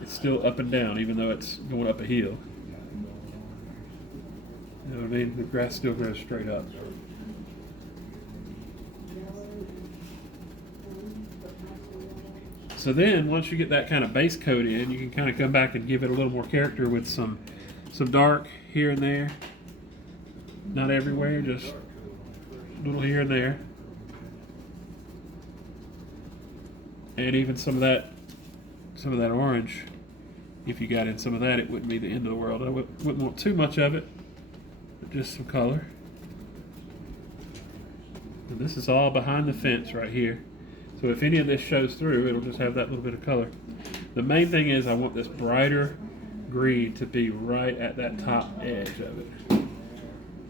It's still up and down, even though it's going up a hill. You know what I mean? The grass still grows straight up. So then, once you get that kind of base coat in, you can kind of come back and give it a little more character with some dark here and there. Not everywhere, just a little here and there. And even some of that orange, if you got in some of that, it wouldn't be the end of the world. I wouldn't want too much of it, but just some color. And this is all behind the fence right here. So if any of this shows through, it'll just have that little bit of color. The main thing is I want this brighter green to be right at that top edge of it.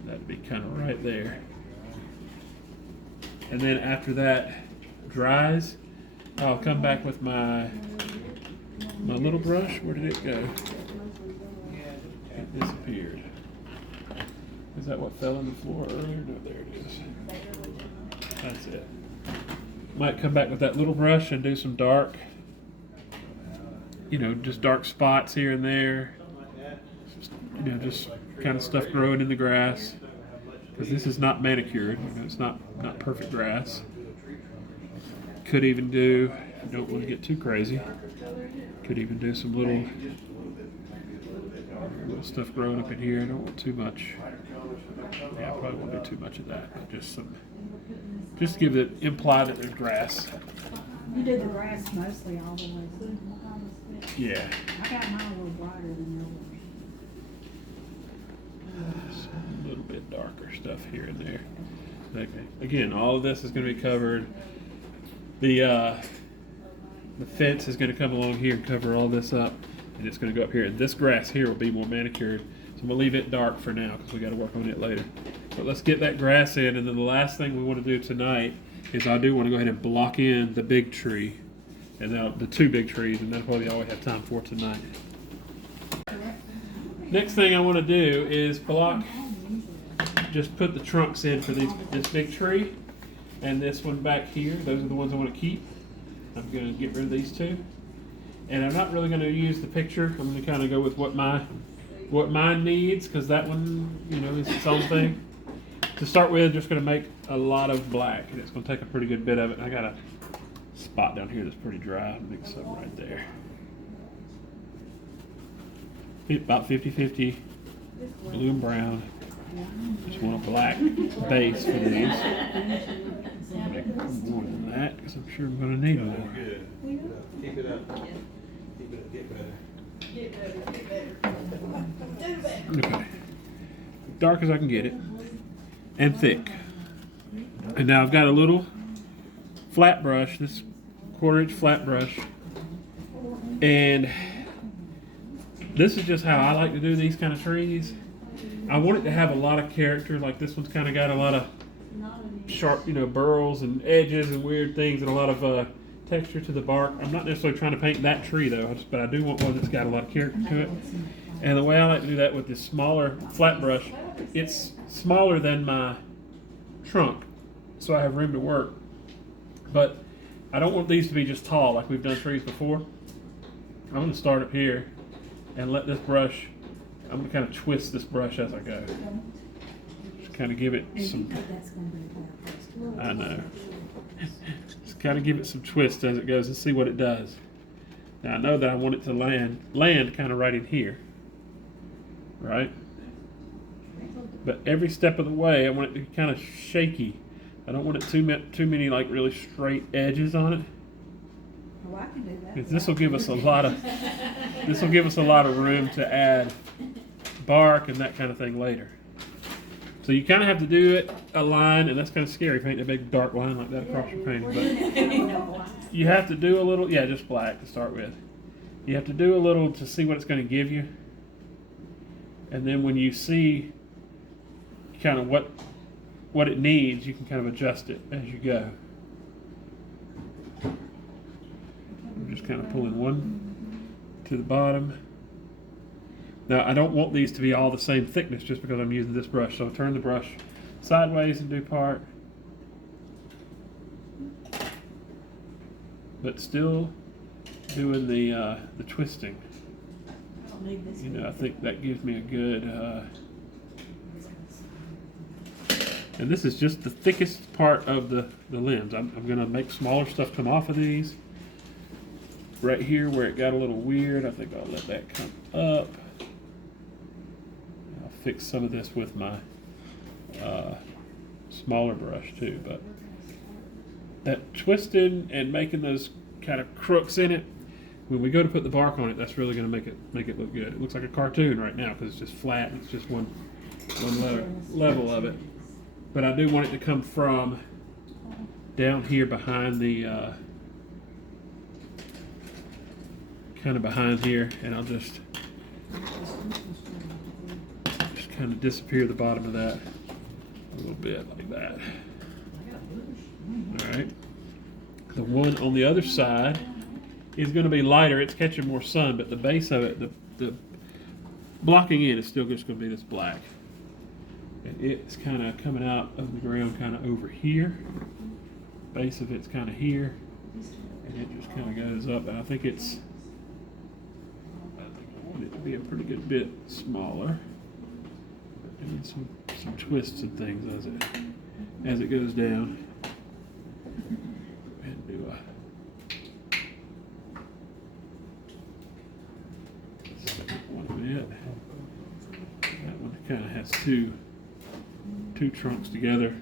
That'd be kind of right there. And then after that dries, I'll come back with my little brush. Where did it go? It disappeared. Is that what fell on the floor earlier? No, there it is. That's it. Might come back with that little brush and do some dark, just dark spots here and there. Just kind of stuff growing in the grass. Because this is not manicured, it's not perfect grass. Could even do, if you don't want to get too crazy, could even do some little stuff growing up in here. I don't want too much. Yeah, I probably won't do too much of that, but just to give it, imply that there's grass. You did the grass mostly all the way through. Yeah. I got mine a little brighter than yours. A little bit darker stuff here and there. Okay. Again, all of this is going to be covered. The fence is going to come along here and cover all this up, and it's going to go up here. And this grass here will be more manicured, so we'll leave it dark for now because we got to work on it later. But let's get that grass in, and then the last thing we want to do tonight is I do want to go ahead and block in the big tree, and now the two big trees, and that's what we always have time for tonight. Next thing I want to do is just put the trunks in for this big tree and this one back here. Those are the ones I want to keep. I'm going to get rid of these two. And I'm not really going to use the picture. I'm going to kind of go with what mine needs, because that one, is its own thing. To start with, just going to make a lot of black, and it's going to take a pretty good bit of it. And I got a spot down here that's pretty dry. I'll mix some right there. About 50-50 blue and brown. Just want a black base for these. Make more than that, because I'm sure I'm going to need more. Good. Keep it up. Keep it up. Get better. Okay. Dark as I can get it. And thick. And now I've got a little flat brush, this 1/4-inch flat brush. And this is just how I like to do these kind of trees. I want it to have a lot of character, like this one's kind of got a lot of sharp, burls and edges and weird things, and a lot of texture to the bark. I'm not necessarily trying to paint that tree though, but I do want one that's got a lot of character to it. And the way I like to do that with this smaller flat brush, it's smaller than my trunk, so I have room to work. But I don't want these to be just tall like we've done trees before. I'm going to start up here and let this brush, I'm going to kind of twist this brush as I go. Just kind of give it And you some, think that's gonna be about this. I know. Just kind of give it some twist as it goes and see what it does. Now I know that I want it to land kind of right in here, right? But every step of the way, I want it to be kind of shaky. I don't want it too many like really straight edges on it. Oh, I can do that. Because this will give us a lot of room to add bark and that kind of thing later. So you kind of have to do it a line, and that's kind of scary, painting a big dark line like that across your painting. But you have to do a little, yeah, just black to start with. You have to do a little to see what it's going to give you. And then when you see kind of what it needs, you can kind of adjust it as you go. I'm just kind of pulling one to the bottom. Now I don't want these to be all the same thickness just because I'm using this brush. So I'll turn the brush sideways and do part. But still doing the twisting. You know, I think that gives me a good, and this is just the thickest part of the limbs. I'm gonna make smaller stuff come off of these. Right here where it got a little weird, I think I'll let that come up. I'll fix some of this with my smaller brush too, but that twisting and making those kind of crooks in it, when we go to put the bark on it, that's really going to make it look good. It looks like a cartoon right now because it's just flat. It's just one level of it. But I do want it to come from down here behind the kind of behind here, and I'll just kind of disappear the bottom of that a little bit like that. All right. The one on the other side is going to be lighter. It's catching more sun, but the base of it, the blocking in is still just going to be this black. And it's kind of coming out of the ground kind of over here. Base of it's kind of here. And it just kind of goes up. And I think I want it to be a pretty good bit smaller. Doing some twists and things as it goes down. And do a second one bit. That one kind of has two trunks together.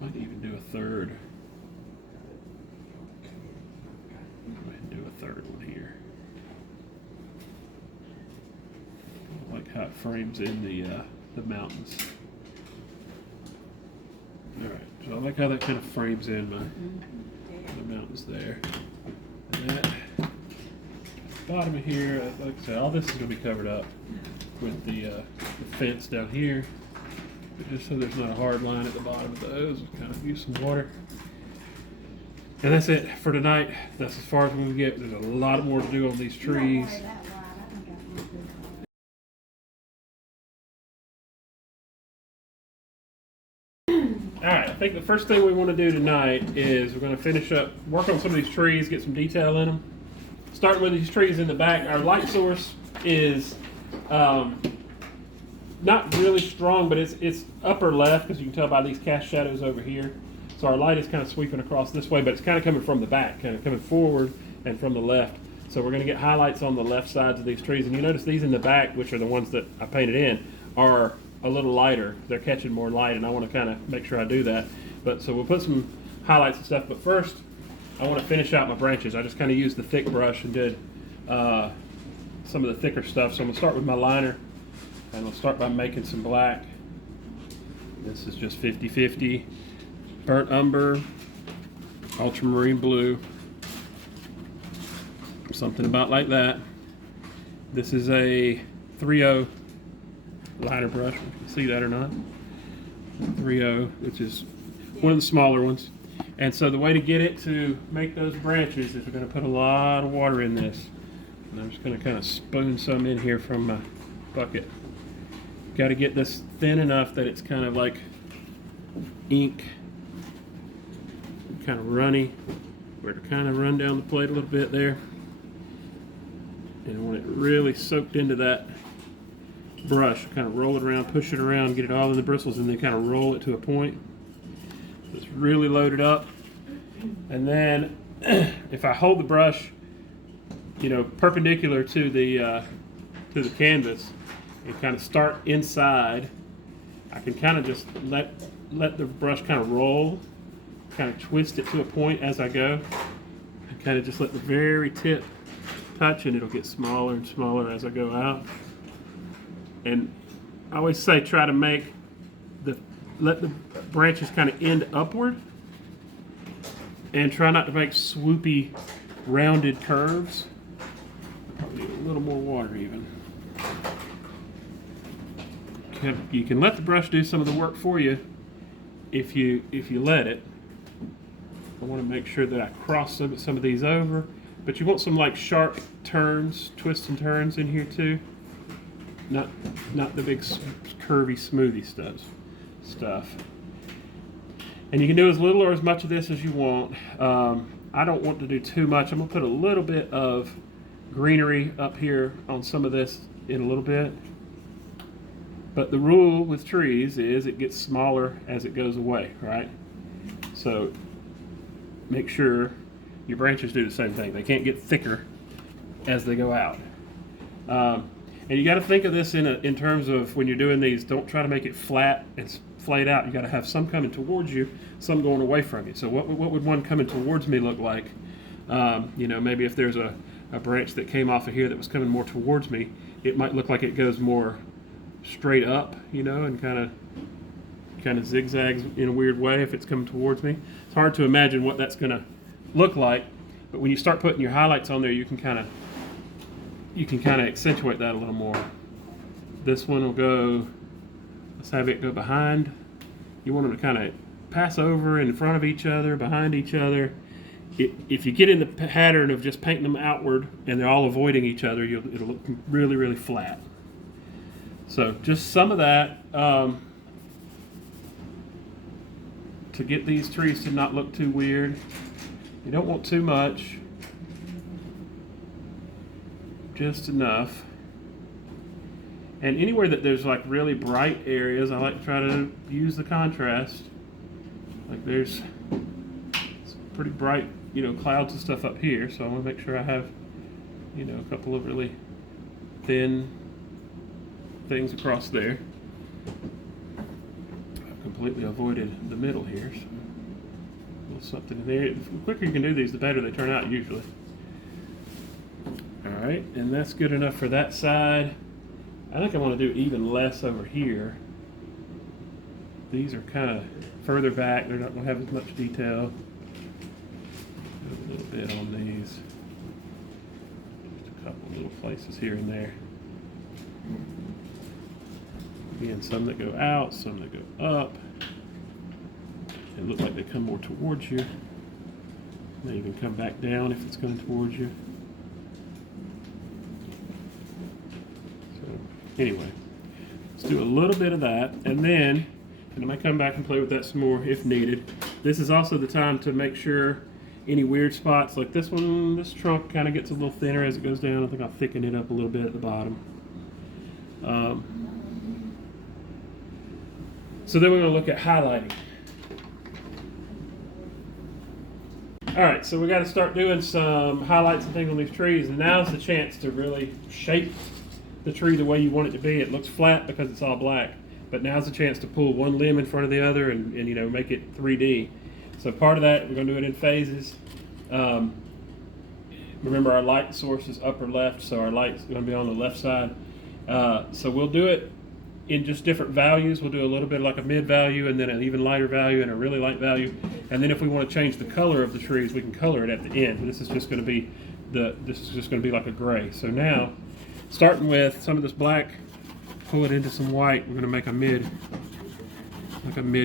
Might even do a third. Go ahead and do a third one here. I like how it frames in the mountains. All right, so I like how that kind of frames in the mountains there. And that bottom of here, like I said, all this is going to be covered up with the fence down here. But just so there's not a hard line at the bottom of those, kind of use some water. And that's it for tonight. That's as far as we're going to get. There's a lot more to do on these trees. Alright, I think the first thing we want to do tonight is we're going to finish up, work on some of these trees, get some detail in them. Starting with these trees in the back, our light source is not really strong, but it's upper left, because you can tell by these cast shadows over here. So our light is kind of sweeping across this way, but it's kind of coming from the back, kind of coming forward and from the left. So we're going to get highlights on the left sides of these trees. And you notice these in the back, which are the ones that I painted in, are a little lighter. They're catching more light, and I want to kind of make sure I do that. But so we'll put some highlights and stuff, but first I want to finish out my branches. I just kind of used the thick brush and did some of the thicker stuff. So I'm going to start with my liner, and we'll start by making some black. This is just 50-50. Burnt umber, ultramarine blue, something about like that. This is a 3-0 liner brush, if you can see that or not. 3-0, which is one of the smaller ones. And so the way to get it to make those branches is we're going to put a lot of water in this. And I'm just going to kind of spoon some in here from my bucket. Got to get this thin enough that it's kind of like ink, kind of runny, where to kind of run down the plate a little bit there. And I want it really soaked into that brush, kind of roll it around, push it around, get it all in the bristles, and then kind of roll it to a point. It's really loaded up. And then if I hold the brush, perpendicular to the canvas and kind of start inside, I can kind of just let the brush kind of roll, kind of twist it to a point as I go, and kind of just let the very tip touch, and it'll get smaller and smaller as I go out. And I always say try to let the branches kind of end upward, and try not to make swoopy, rounded curves. Probably need a little more water even. You can let the brush do some of the work for you if you let it. I want to make sure that I cross some of these over, but you want some like sharp turns, twists and turns in here too. Not the big curvy smoothie stuff. And you can do as little or as much of this as you want. I don't want to do too much. I'm gonna put a little bit of greenery up here on some of this in a little bit. But the rule with trees is it gets smaller as it goes away, right? So make sure your branches do the same thing. They can't get thicker as they go out. And you got to think of this in terms of when you're doing these, don't try to make it flat and flayed out. You got to have some coming towards you, some going away from you. So what would one coming towards me look like? Maybe if there's a branch that came off of here that was coming more towards me, it might look like it goes more straight up, and kind of zigzags in a weird way if it's coming towards me. It's hard to imagine what that's going to look like, but when you start putting your highlights on there, you can kind of accentuate that a little more. This one will go, let's have it go behind. You want them to kind of pass over in front of each other, behind each other. If you get in the pattern of just painting them outward and they're all avoiding each other, it'll look really, really flat. So just some of that to get these trees to not look too weird. You don't want too much, just enough. And anywhere that there's like really bright areas, I like to try to use the contrast. Like there's some pretty bright, clouds and stuff up here, so I want to make sure I have, a couple of really thin things across there. I've completely avoided the middle here, so a little something in there. The quicker you can do these, the better they turn out usually. All right, and that's good enough for that side. I think I want to do even less over here. These are kind of further back. They're not going to have as much detail. A little bit on these. Just a couple little places here and there. Again, some that go out, some that go up. They look like they come more towards you. They even come back down if it's coming towards you. Anyway, let's do a little bit of that, and then I might come back and play with that some more if needed. This is also the time to make sure any weird spots, like this one, this trunk kind of gets a little thinner as it goes down. I think I'll thicken it up a little bit at the bottom. So then we're going to look at highlighting. All right, so we got to start doing some highlights and things on these trees, and now's the chance to really shape the tree the way you want it to be. It looks flat because it's all black, but now's the chance to pull one limb in front of the other and make it 3D. So part of that, we're going to do it in phases. Remember our light source is upper left, so our light's going to be on the left side. So we'll do it in just different values. We'll do a little bit like a mid value, and then an even lighter value, and a really light value. And then if we want to change the color of the trees, we can color it at the end. This is just going to be like a gray. So now, starting with some of this black, pull it into some white. We're going to make a mid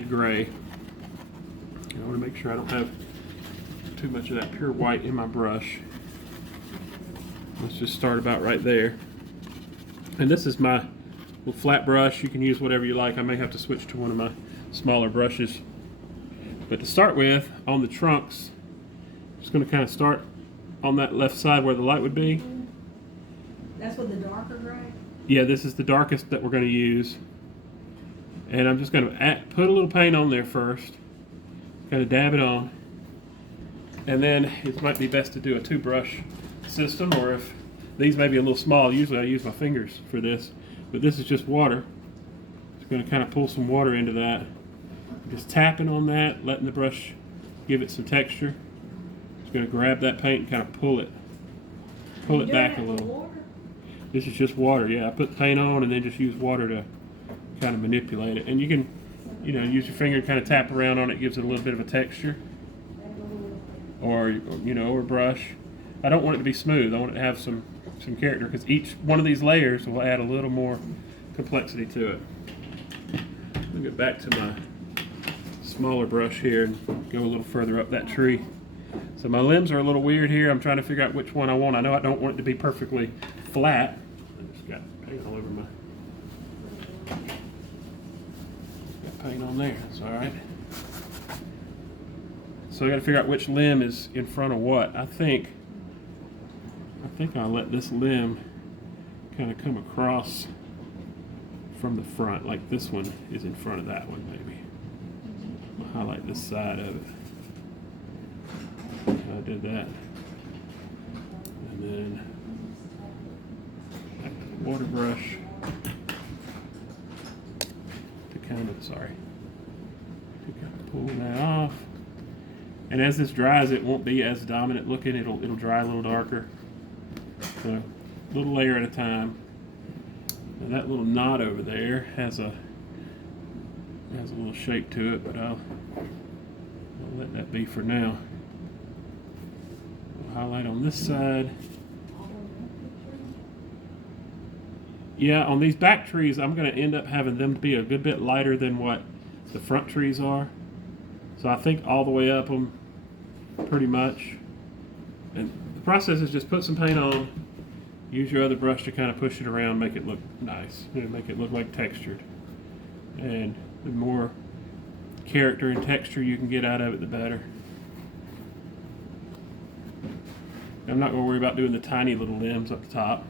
gray. I want to make sure I don't have too much of that pure white in my brush. Let's just start about right there. And this is my little flat brush. You can use whatever you like. I may have to switch to one of my smaller brushes. But to start with, on the trunks, I'm just going to kind of start on that left side where the light would be. That's with the darker gray? Yeah, this is the darkest that we're going to use. And I'm just going to put a little paint on there first. Kind of dab it on. And then it might be best to do a 2-brush system, or if these may be a little small, usually I use my fingers for this. But this is just water. Just going to kind of pull some water into that. Just tapping on that, letting the brush give it some texture. Just going to grab that paint and kind of pull it back a little. This is just water, yeah. I put the paint on and then just use water to kind of manipulate it. And you can, use your finger and kind of tap around on it. Gives it a little bit of a texture. Or a brush. I don't want it to be smooth. I want it to have some character, because each one of these layers will add a little more complexity to it. I'll get back to my smaller brush here and go a little further up that tree. So my limbs are a little weird here. I'm trying to figure out which one I want. I know I don't want it to be perfectly flat. I just got paint all over my... Got paint on there. It's all right. So I got to figure out which limb is in front of what. I think I'll let this limb kind of come across from the front, like this one is in front of that one, maybe. I'll highlight this side of it. I did that. And then back to the water brush to kind of pull that off. And as this dries, it won't be as dominant looking. It'll dry a little darker. So a little layer at a time. Now that little knot over there has a little shape to it, but I'll let that be for now. We'll highlight on this side. Yeah, on these back trees, I'm going to end up having them be a good bit lighter than what the front trees are. So I think all the way up them, pretty much. And the process is just put some paint on, use your other brush to kind of push it around, make it look nice, make it look like textured. And the more character and texture you can get out of it, the better. I'm not going to worry about doing the tiny little limbs up the top.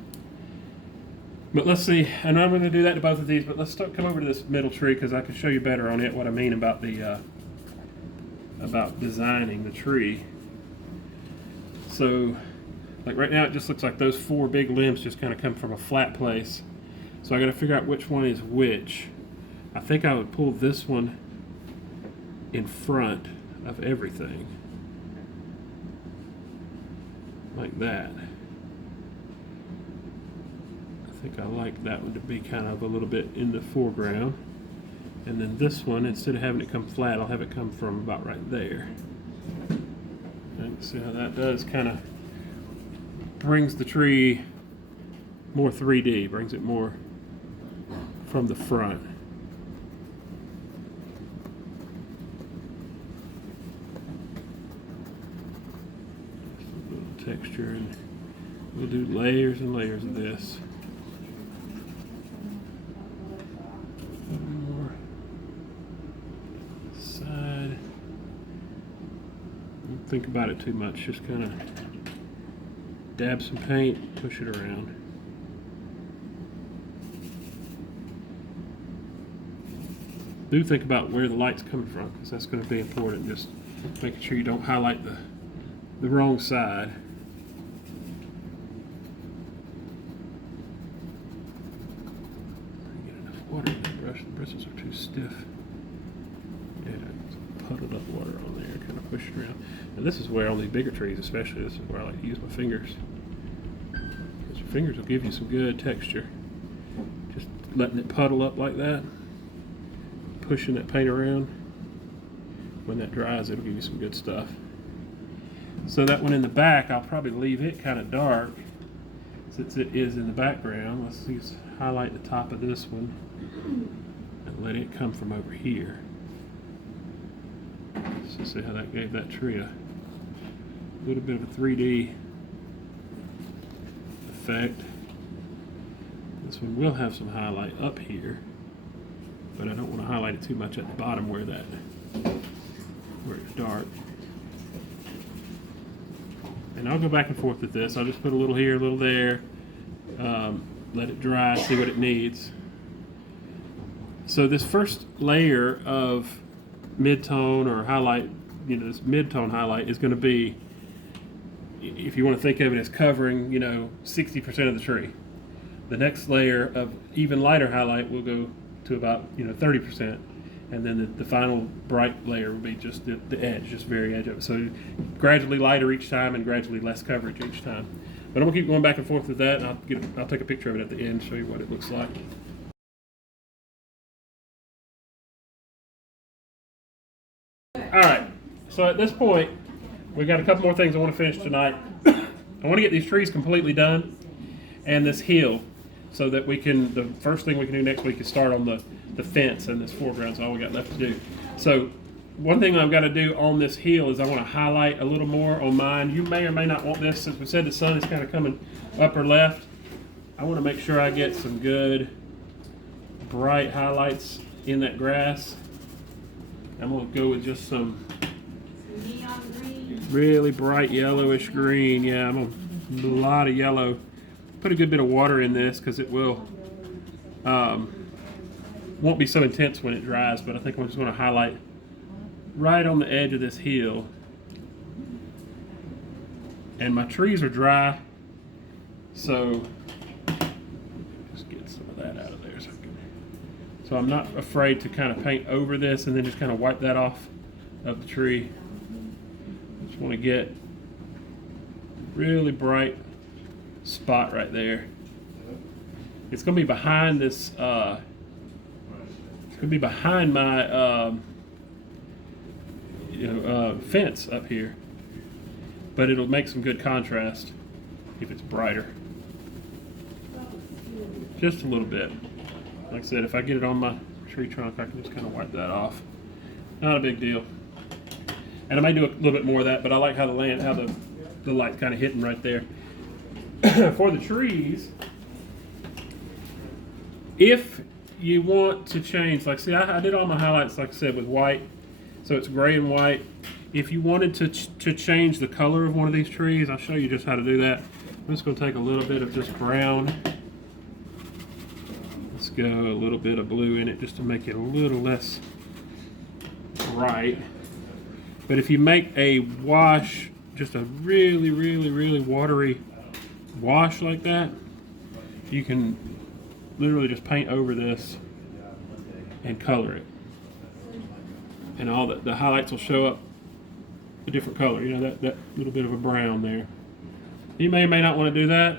But let's see, and I'm going to do that to both of these, but let's come over to this middle tree, because I can show you better on it what I mean about the about designing the tree. So, like right now it just looks like those 4 big limbs just kind of come from a flat place. So I got to figure out which one is which. I think I would pull this one in front of everything. Like that. I think I like that one to be kind of a little bit in the foreground. And then this one, instead of having it come flat, I'll have it come from about right there. And see how that does, kind of brings the tree more 3D, brings it more from the front. Just a little texture, and we'll do layers and layers of this. Think about it too much, just kind of dab some paint, push it around. Do think about where the light's coming from, because that's going to be important, just making sure you don't highlight the wrong side. Get enough water in that brush, the bristles are too stiff. Yeah, puddled up water on there, kind of push it around. And this is where on these bigger trees especially, this is where I like to use my fingers. Because your fingers will give you some good texture. Just letting it puddle up like that. Pushing that paint around. When that dries, it'll give you some good stuff. So that one in the back, I'll probably leave it kind of dark since it is in the background. Let's highlight the top of this one and let it come from over here. So see how that gave that tree a little bit of a 3D effect. This one will have some highlight up here, but I don't want to highlight it too much at the bottom where it's dark. And I'll go back and forth with this. I'll just put a little here, a little there. let it dry, see what it needs. So this first layer of mid-tone or highlight, this mid-tone highlight is going to be, if you want to think of it as covering, 60% of the tree. The next layer of even lighter highlight will go to about, 30%. And then the final bright layer will be just the edge, just very edge of it. So gradually lighter each time and gradually less coverage each time. But I'm gonna keep going back and forth with that, and I'll take a picture of it at the end, show you what it looks like. All right, so at this point, we've got a couple more things I want to finish tonight. I want to get these trees completely done and this hill, so that the first thing we can do next week is start on the fence and this foreground. Is all we got left to do. So one thing I've got to do on this hill is I want to highlight a little more on mine. You may or may not want this, since we said the sun is kind of coming upper left. I want to make sure I get some good bright highlights in that grass. I'm going to go with just some Neon green. really bright yellowish green. Yeah, I'm going to a lot of yellow. Put a good bit of water in this because it will won't be so intense when it dries, but I think I'm just going to highlight right on the edge of this hill. And my trees are dry, so just get some of that out of there. So I'm not afraid to kind of paint over this and then just kind of wipe that off of the tree. Just want to get really bright spot right there. It's going to be behind this. It's going to be behind my fence up here, but it'll make some good contrast if it's brighter. Just a little bit. Like I said, if I get it on my tree trunk, I can just kind of wipe that off. Not a big deal. And I may do a little bit more of that, but I like how the light kind of hitting right there. For the trees, if you want to change, like, see, I did all my highlights, like I said, with white, so it's gray and white. If you wanted to change the color of one of these trees, I'll show you just how to do that. I'm just going to take a little bit of this brown. Let's go a little bit of blue in it just to make it a little less bright. But if you make a wash, just a really, really, really watery wash like that, you can literally just paint over this and color it. And all the highlights will show up a different color, that little bit of a brown there. You may or may not want to do that.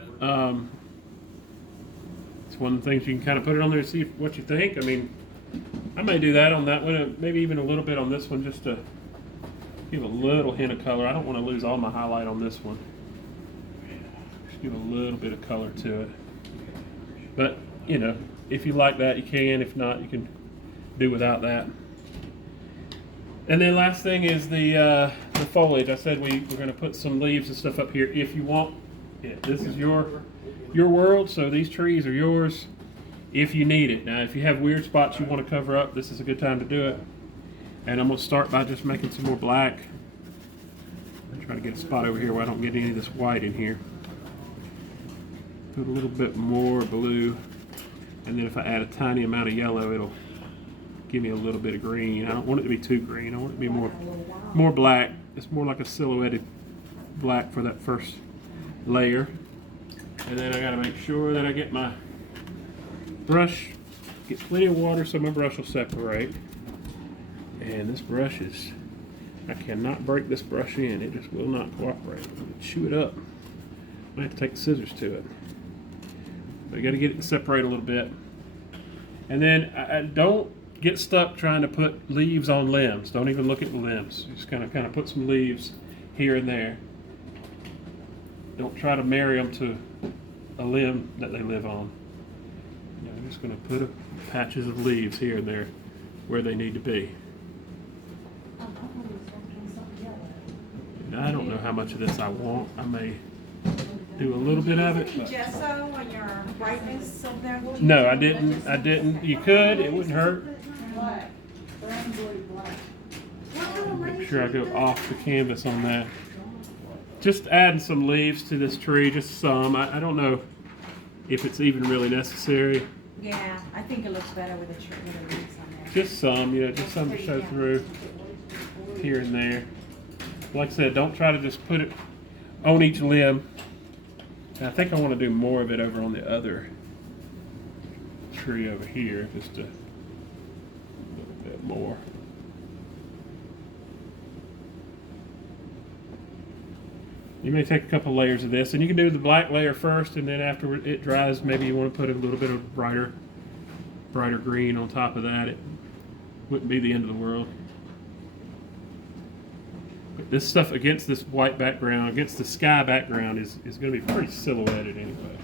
It's one of the things you can kind of put it on there and see what you think. I mean, I may do that on that one, maybe even a little bit on this one, just to give a little hint of color. I don't want to lose all my highlight on this one. Just give a little bit of color to it. But, if you like that, you can. If not, you can do without that. And then last thing is the foliage. I said we're going to put some leaves and stuff up here if you want. Yeah, this is your world, so these trees are yours if you need it. Now, if you have weird spots you want to cover up, this is a good time to do it. And I'm going to start by just making some more black. I'm trying to get a spot over here where I don't get any of this white in here. Put a little bit more blue, and then if I add a tiny amount of yellow, it'll give me a little bit of green. I don't want it to be too green. I want it to be more black. It's more like a silhouetted black for that first layer. And then I got to make sure that I get my brush, get plenty of water so my brush will separate. And this brush I cannot break this brush in. It just will not cooperate. I'm going to chew it up. I have to take the scissors to it. But you got to get it to separate a little bit. And then I don't get stuck trying to put leaves on limbs. Don't even look at the limbs. Just kind of put some leaves here and there. Don't try to marry them to a limb that they live on. I'm just going to put patches of leaves here and there where they need to be. And I don't know how much of this I want. I may do a little bit of it. Any gesso on your brightness of that? No, I didn't. You could. It wouldn't hurt. Black. Brown, blue, black. Make sure I go off the canvas on that. Just adding some leaves to this tree, just some. I don't know if it's even really necessary. Yeah, I think it looks better with the leaves on there. Just some, just some to show through here and there. Like I said, don't try to just put it on each limb. And I think I want to do more of it over on the other tree over here, just a little bit more. You may take a couple layers of this, and you can do the black layer first, and then after it dries, maybe you want to put a little bit of brighter green on top of that. It wouldn't be the end of the world. But this stuff against this white background, against the sky background, is going to be pretty silhouetted anyway.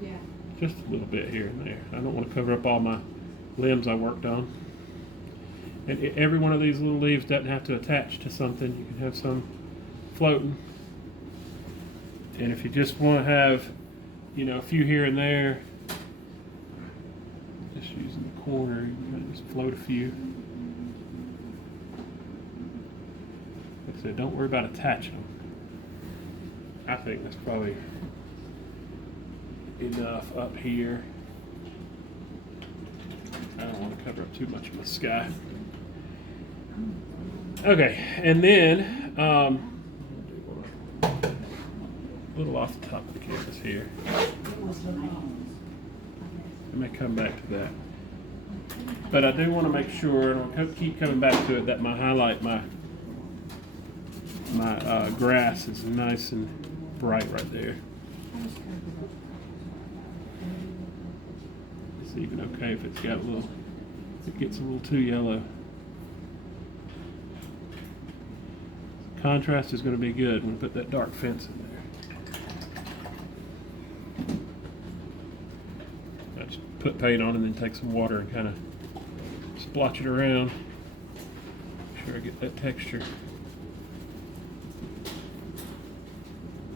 Yeah. Just a little bit here and there. I don't want to cover up all my limbs I worked on. And every one of these little leaves doesn't have to attach to something. You can have some floating. And if you just want to have, a few here and there, just using the corner, you can just float a few. Like I said, don't worry about attaching them. I think that's probably enough up here. I don't want to cover up too much of the sky. Okay, and then a little off the top of the canvas here. I may come back to that, but I do want to make sure, and I'll keep coming back to it, that my highlight, my grass is nice and bright right there. It's even okay if it's got if it gets a little too yellow. Contrast is going to be good when we put that dark fence in there. I just put paint on and then take some water and kind of splotch it around. Make sure I get that texture.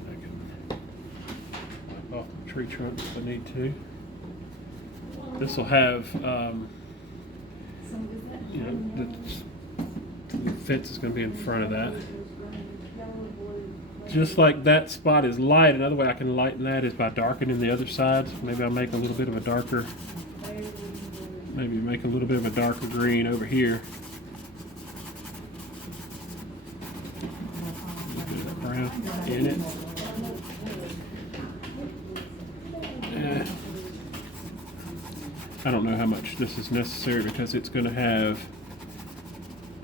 I can wipe off the tree trunk if I need to. This will have, the fence is going to be in front of that. Just like that spot is light, another way I can lighten that is by darkening the other sides. Maybe I'll make a little bit of a darker, green over here. A little bit of brown in it. I don't know how much this is necessary because it's going to have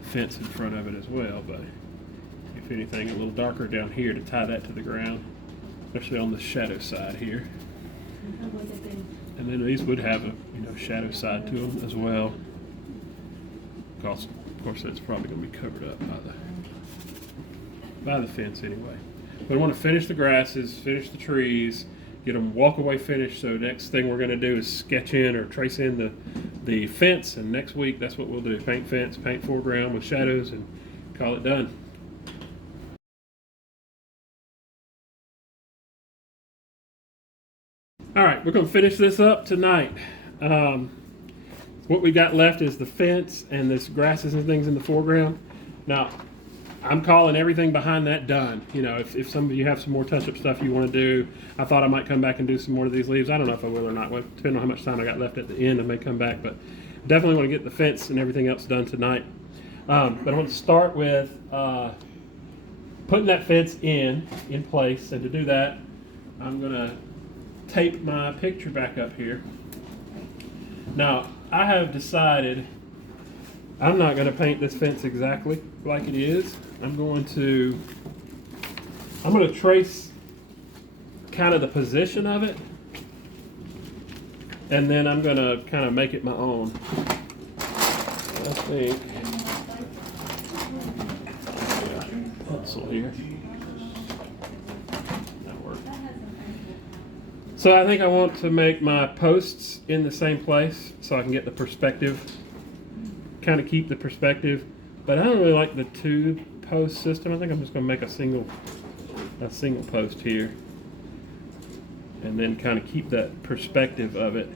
a fence in front of it as well, but if anything, a little darker down here to tie that to the ground, especially on the shadow side here. And then these would have a shadow side to them as well. Of course, that's probably going to be covered up by the fence anyway. But I want to finish the grasses, finish the trees, get them walk-away finished. So next thing we're going to do is sketch in or trace in the fence, and next week that's what we'll do: paint fence, paint foreground with shadows, and call it done. All right, we're going to finish this up tonight. What we got left is the fence and this grasses and things in the foreground. Now, I'm calling everything behind that done. If some of you have some more touch-up stuff you want to do, I thought I might come back and do some more of these leaves. I don't know if I will or not. Depending on how much time I got left at the end, I may come back, but definitely want to get the fence and everything else done tonight. But I want to start with putting that fence in place, and to do that, I'm going to tape my picture back up here. Now, I have decided I'm not going to paint this fence exactly like it is. I'm going to trace kind of the position of it, and then I'm going to kind of make it my own. I think pencil here. That works. So I think I want to make my posts in the same place so I can get the perspective, kind of keep the perspective. But I don't really like the two post system. I think I'm just going to make a single post here, and then kind of keep that perspective of it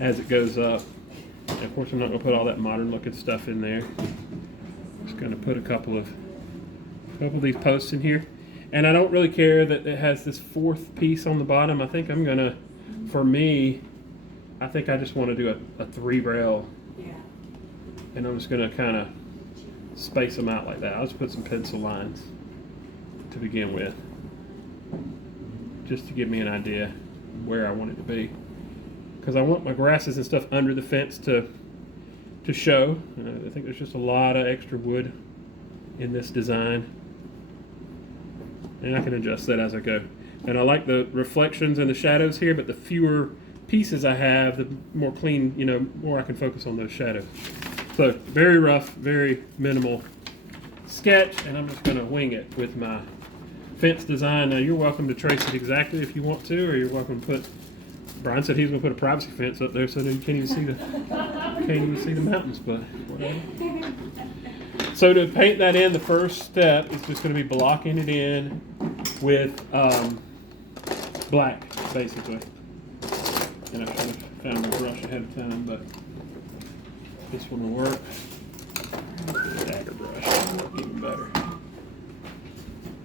as it goes up. And of course, I'm not going to put all that modern looking stuff in there. Just going to put a couple of these posts in here. And I don't really care that it has this fourth piece on the bottom. I think I'm gonna, for me, I think I just want to do a 3 rail, Yeah. and I'm just gonna kind of space them out like that. I'll just put some pencil lines to begin with, just to give me an idea where I want it to be, because I want my grasses and stuff under the fence to show. I think there's just a lot of extra wood in this design, and I can adjust that as I go. And I like the reflections and the shadows here, but the fewer pieces I have, the more clean, more I can focus on those shadows. So very rough, very minimal sketch, and I'm just going to wing it with my fence design. Now you're welcome to trace it exactly if you want to, or you're welcome to put. Brian said he was going to put a privacy fence up there so that you can't even see the mountains, but whatever. So to paint that in, the first step is just going to be blocking it in with black, basically. And I should have found my brush ahead of time, but this one will work. Dagger brush, even better.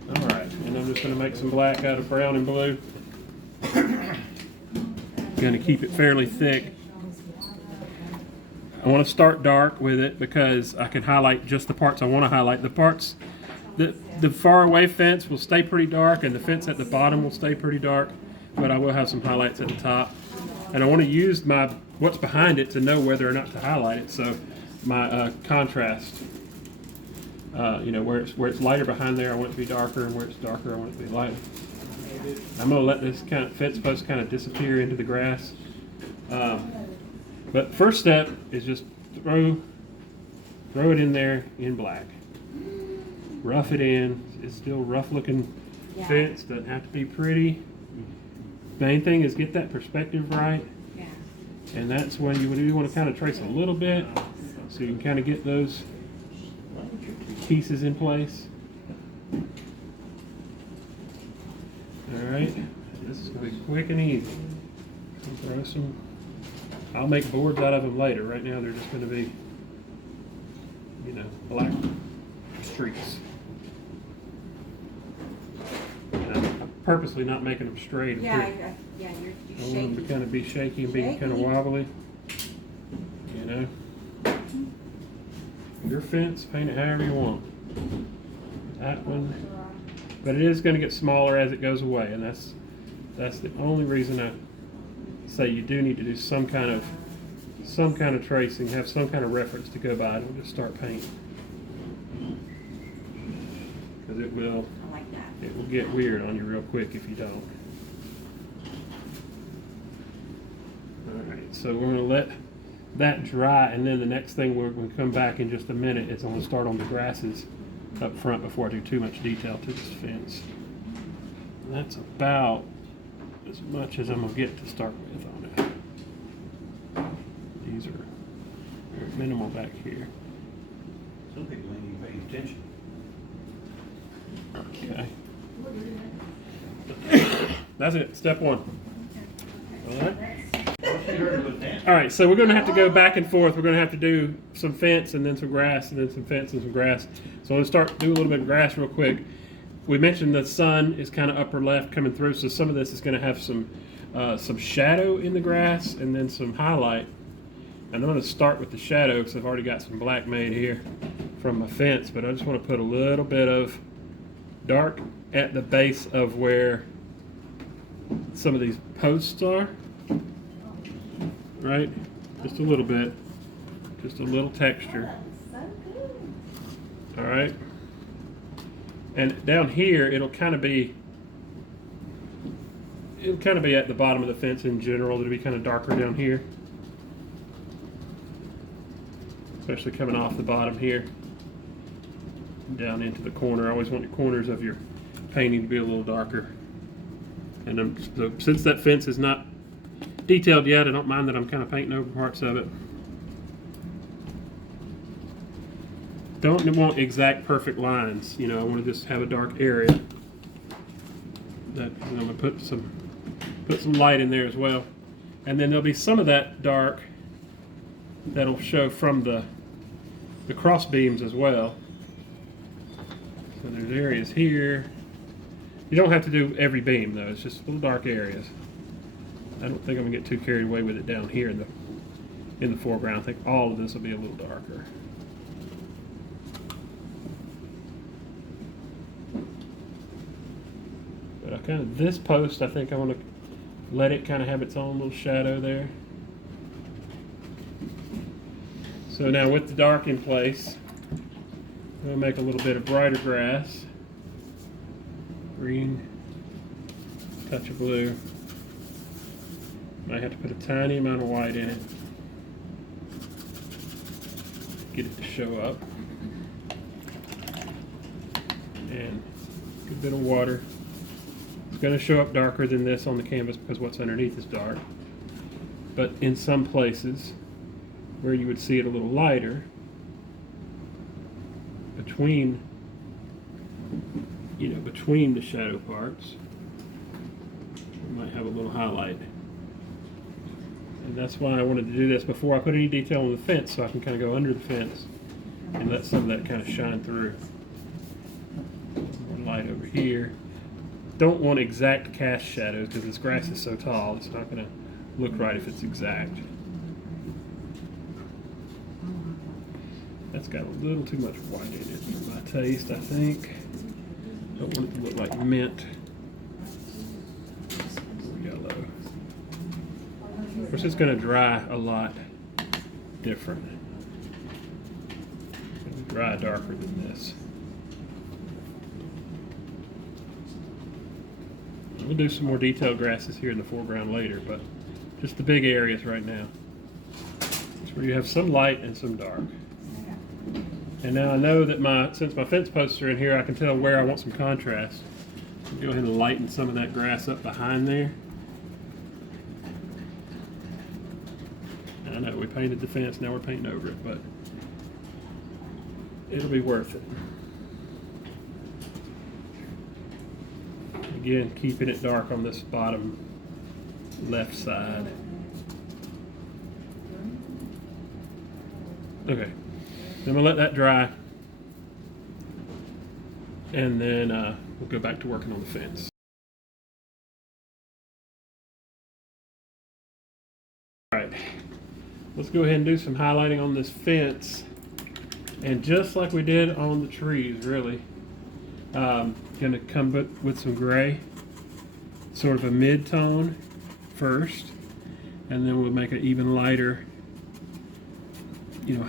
All right, and I'm just going to make some black out of brown and blue. Going to keep it fairly thick. I want to start dark with it because I can highlight just the parts I want to highlight. The parts, the far away fence will stay pretty dark, and the fence at the bottom will stay pretty dark, but I will have some highlights at the top. And I want to use what's behind it to know whether or not to highlight it. So my contrast, where it's lighter behind there, I want it to be darker, and where it's darker, I want it to be lighter. I'm going to let this kind of fence post kind of disappear into the grass. But first step is just throw it in there in black. Rough it in. It's still rough looking fence. Doesn't have to be pretty. Main thing is get that perspective right. Yeah. And that's when you want to kind of trace a little bit so you can kind of get those pieces in place. Alright, this is going to be quick and easy. Throw some. I'll make boards out of them later. Right now they're just going to be, black streaks. And I'm purposely not making them straight. You're I want them shaky. to kind of be shaky and be kind of wobbly. Your fence, paint it however you want. That one. But it is going to get smaller as it goes away, and that's the only reason I say you do need to do some kind of tracing, have some kind of reference to go by. Don't just start painting, because it will get weird on you real quick if you don't. All right, so we're going to let that dry, and then the next thing we're going to come back in just a minute. It's going to start on the grasses up front before I do too much detail to this fence. And that's about as much as I'm going to get to start with on it. These are very minimal back here. Some people ain't even paying attention. Okay. That's it, step one. All right. All right, so we're going to have to go back and forth. We're going to have to do some fence and then some grass and then some fence and some grass. So I'm going to do a little bit of grass real quick. We mentioned the sun is kind of upper left coming through, so some of this is going to have some shadow in the grass and then some highlight. And I'm going to start with the shadow because I've already got some black made here from my fence, but I just want to put a little bit of dark at the base of where some of these posts are. Right? Just a little bit. Just a little texture. All right? And down here, it'll kind of be at the bottom of the fence in general. It'll be kind of darker down here. Especially coming off the bottom here. Down into the corner. I always want your corners of your painting to be a little darker. And so since that fence is not detailed yet, I don't mind that I'm kind of painting over parts of it. Don't want exact perfect lines, I want to just have a dark area. That I'm going to put some light in there as well, and then there'll be some of that dark that'll show from the cross beams as well. So there's areas here You don't have to do every beam though, it's just little dark areas. I don't think I'm gonna get too carried away with it down here in the foreground. I think all of this will be a little darker. But I kind of, this post, I think I want to let it kind of have its own little shadow there. So now with the dark in place, we'll make a little bit of brighter grass. Green, touch of blue. Might have to put a tiny amount of white in it. Get it to show up. And a good bit of water. It's going to show up darker than this on the canvas because what's underneath is dark. But in some places where you would see it a little lighter, between the shadow parts, we might have a little highlight. And that's why I wanted to do this before I put any detail on the fence, so I can kind of go under the fence and let some of that kind of shine through. More light over here. Don't want exact cast shadows because this grass is so tall, it's not going to look right if it's exact. That's got a little too much white in it for my taste, I think. Don't want it to look like mint or yellow. Of course, it's going to dry a lot different. It'll dry darker than this. We'll do some more detailed grasses here in the foreground later, but just the big areas right now. It's where you have some light and some dark. And now I know that since my fence posts are in here, I can tell where I want some contrast. I'll go ahead and lighten some of that grass up behind there. I know we painted the fence, now we're painting over it, but it'll be worth it. Again, keeping it dark on this bottom left side. Okay, then we'll let that dry, and then we'll go back to working on the fence. All right, let's go ahead and do some highlighting on this fence, and just like we did on the trees, really. Gonna come with some gray, sort of a mid-tone first, and then we'll make an even lighter,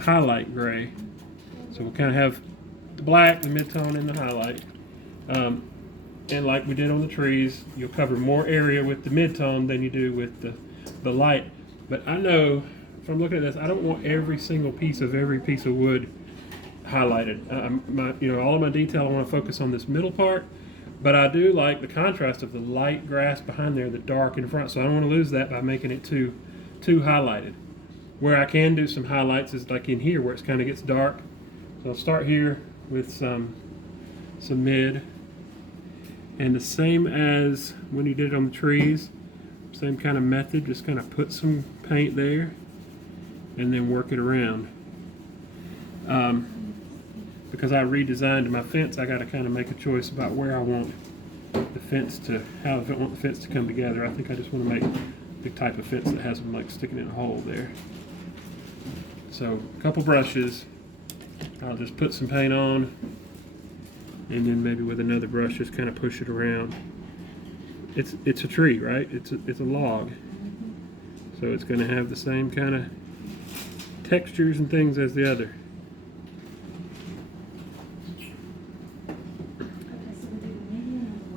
highlight gray. So we'll kind of have the black, the mid-tone, and the highlight. And like we did on the trees, you'll cover more area with the mid-tone than you do with the light. But I know from looking at this, I don't want every single piece of wood highlighted. All of my detail, I want to focus on this middle part, but I do like the contrast of the light grass behind there, the dark in front, so I don't want to lose that by making it too highlighted. Where I can do some highlights is like in here where it kind of gets dark. So I'll start here with some mid, and the same as when you did it on the trees, same kind of method, just kind of put some paint there and then work it around. Because I redesigned my fence, I got to kind of make a choice about where I want the fence to, how I want the fence to come together. I think I just want to make the type of fence that has them like sticking in a hole there. So a couple brushes, I'll just put some paint on, and then maybe with another brush just kind of push it around. It's a tree, right? It's a log, so it's going to have the same kind of textures and things as the other.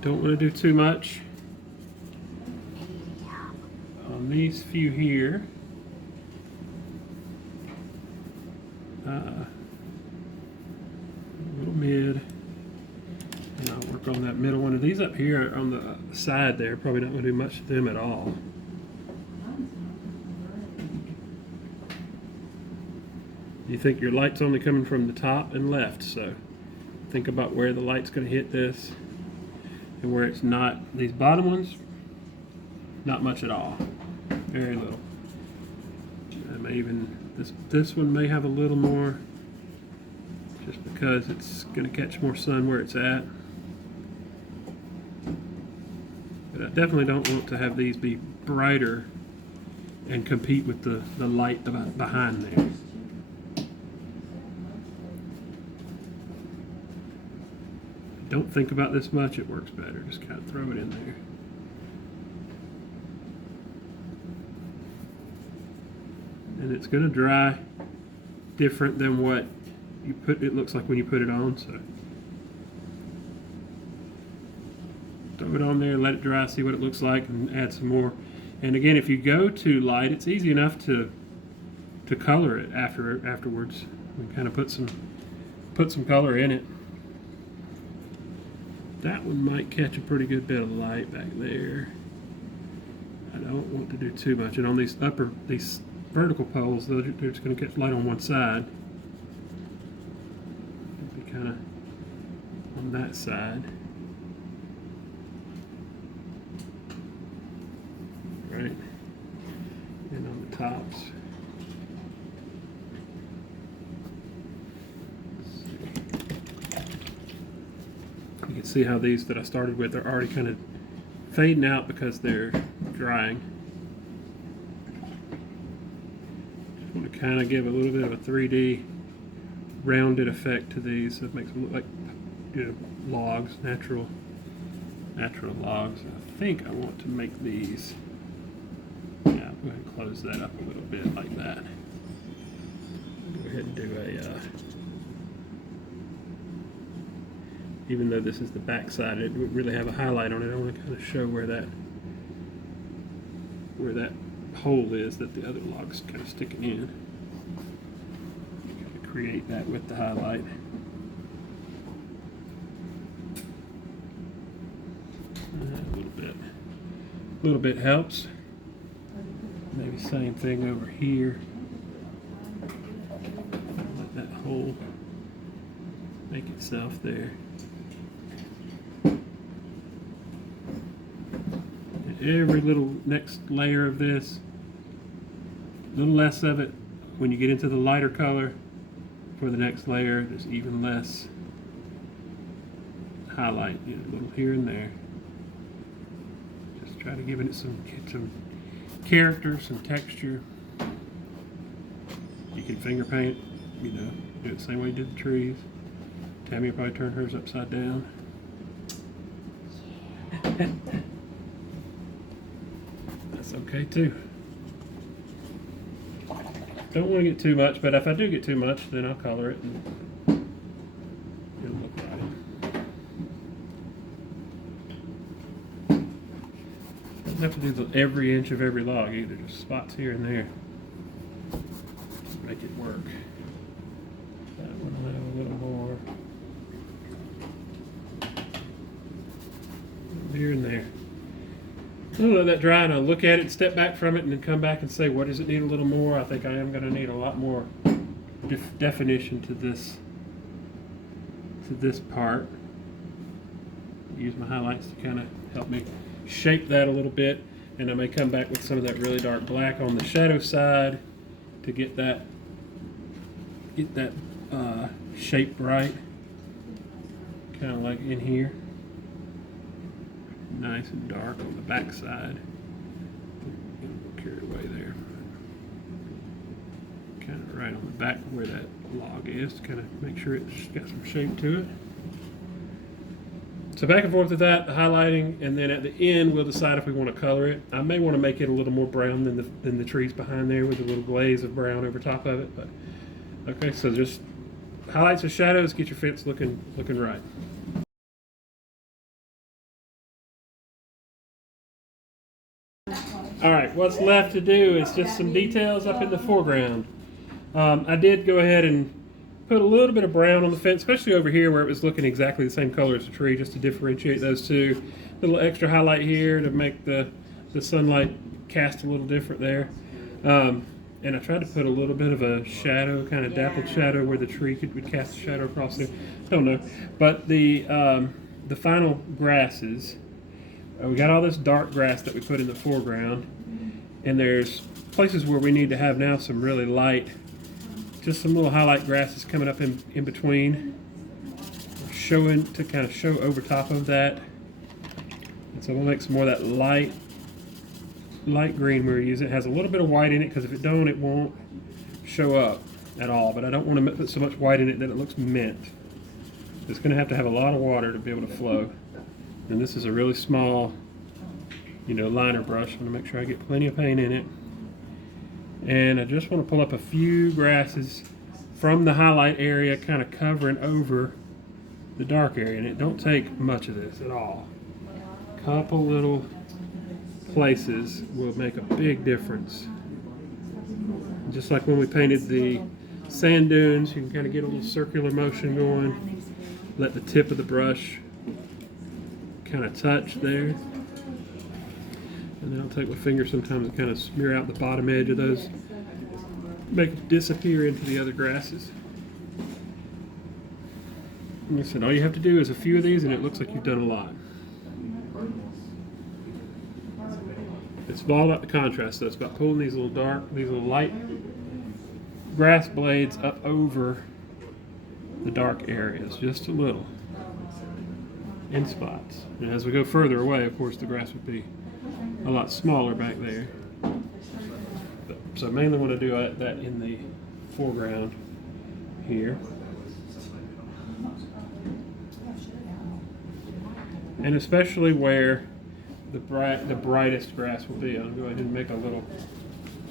Don't want to do too much on these few here. A little mid, and I'll work on that middle one. Of these up here on the side there, probably not going to do much to them at all. You think your light's only coming from the top and left, so think about where the light's going to hit this. And where it's not, these bottom ones, not much at all, very little. I may even, this one may have a little more, just because it's going to catch more sun where it's at. definitely don't want to have these be brighter and compete with the light behind there. Don't think about this much, it works better. Just kind of throw it in there. And it's going to dry different than what it looks like when you put it on, so throw it on there, let it dry, see what it looks like, and add some more. And again, if you go too light, it's easy enough to color it afterwards. We kind of put some color in it. That one might catch a pretty good bit of light back there. I don't want to do too much. And on these vertical poles, they're just going to catch light on one side. Be kind of on that side. Right. And on the tops. You can see how these that I started with are already kind of fading out because they're drying. Just want to kind of give a little bit of a 3D rounded effect to these. So it makes them look like, you know, logs, natural logs. I think I want to make these. Yeah, go ahead and close that up a little bit like that. Go ahead and do a. Even though this is the back side, it would really have a highlight on it. I want to kind of show where that hole is that the other log's kind of sticking in. Kind of create that with the highlight. A little bit helps. Maybe same thing over here. Let that hole make itself there. Every little next layer of this, a little less of it. When you get into the lighter color for the next layer, there's even less highlight, you know, a little here and there. Just try to give it some character, some texture. You can finger paint, you know, do it the same way you did the trees. Tammy will probably turn hers upside down. That's okay too. Don't want to get too much, but if I do get too much, then I'll color it and it'll look right. Don't have to do every inch of every log either, just spots here and there. Just make it work. That one will have a little more. Here and there. I'll let that dry and I'll look at it, step back from it, and then come back and say, what does it need a little more? I think I am going to need a lot more definition to this part. Use my highlights to kind of help me shape that a little bit, and I may come back with some of that really dark black on the shadow side to get that shape right, kind of like in here. Nice and dark on the back side. Carried away there. Kind of right on the back where that log is to kind of make sure it's got some shape to it. So back and forth with that, the highlighting, and then at the end we'll decide if we want to color it. I may want to make it a little more brown than the trees behind there with a little glaze of brown over top of it. But okay, so just highlights and shadows, get your fence looking right. All right, what's left to do is just some details up in the foreground. I did go ahead and put a little bit of brown on the fence, especially over here where it was looking exactly the same color as the tree, just to differentiate those two. A little extra highlight here to make the sunlight cast a little different there. And I tried to put a little bit of a shadow, kind of dappled shadow where the tree would cast a shadow across there. I don't know. But the final grasses, we got all this dark grass that we put in the foreground, and there's places where we need to have now some really light, just some little highlight grasses coming up in between, showing to kind of show over top of that. And so we'll make some more of that light green we're using. It has a little bit of white in it because if it don't, it won't show up at all. But I don't want to put so much white in it that it looks mint. It's going to have a lot of water to be able to flow. And this is a really small, liner brush. I'm going to make sure I get plenty of paint in it. And I just want to pull up a few grasses from the highlight area, kind of covering over the dark area. And it don't take much of this at all. A couple little places will make a big difference. Just like when we painted the sand dunes, you can kind of get a little circular motion going. Let the tip of the brush kind of touch there. And then I'll take my finger sometimes and kind of smear out the bottom edge of those, make it disappear into the other grasses. Like I said, all you have to do is a few of these and it looks like you've done a lot. It's all about the contrast though. It's about pulling these little light grass blades up over the dark areas, just a little, in spots. And as we go further away, of course, the grass would be a lot smaller back there. So I mainly want to do that in the foreground here. And especially where the brightest grass will be. I'll go ahead and make a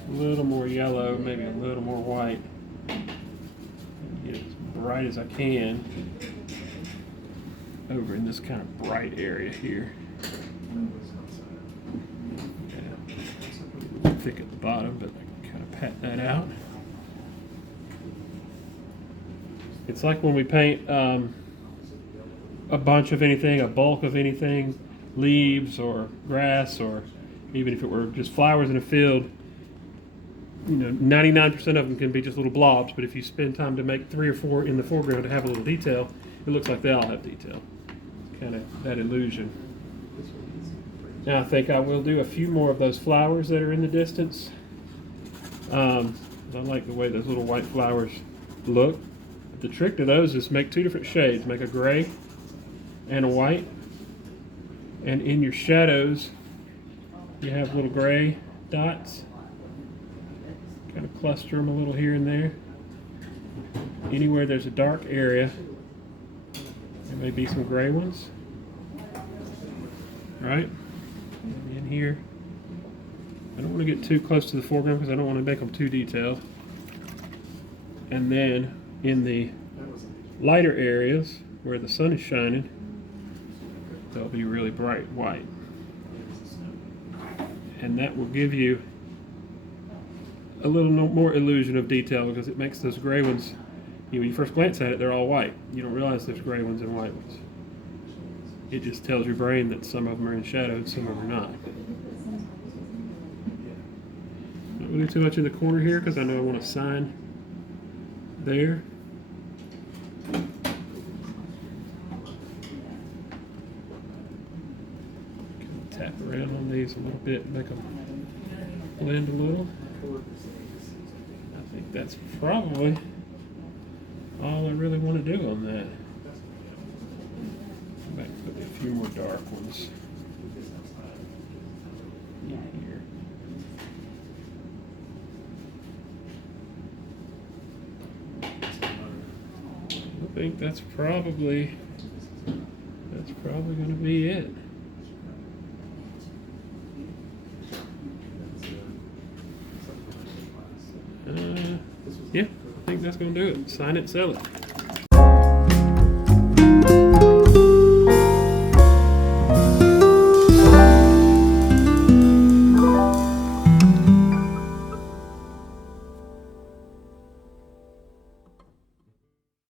little more yellow, maybe a little more white. Get it as bright as I can over in this kind of bright area here. Yeah. Thick at the bottom, but I can kind of pat that out. It's like when we paint a bunch of anything, a bulk of anything, leaves or grass, or even if it were just flowers in a field, 99% of them can be just little blobs, but if you spend time to make 3 or 4 in the foreground to have a little detail, it looks like they all have detail. Kind of that illusion. Now I think I will do a few more of those flowers that are in the distance. I like the way those little white flowers look. But the trick to those is make 2 different shades. Make a gray and a white. And in your shadows, you have little gray dots. Kind of cluster them a little here and there. Anywhere there's a dark area, there may be some gray ones. Right? In here. I don't want to get too close to the foreground because I don't want to make them too detailed. And then in the lighter areas where the sun is shining, they'll be really bright white. And that will give you a little more illusion of detail because it makes those gray ones, when you first glance at it, they're all white. You don't realize there's gray ones and white ones. It just tells your brain that some of them are in shadow and some of them are not. Not really too much in the corner here because I know I want a sign there. Tap around on these a little bit, make them blend a little. I think that's probably all I really want to do on that. Come back and put a few more dark ones in here. I think that's probably going to be it. Yeah, I think that's going to do it. Sign it, sell it.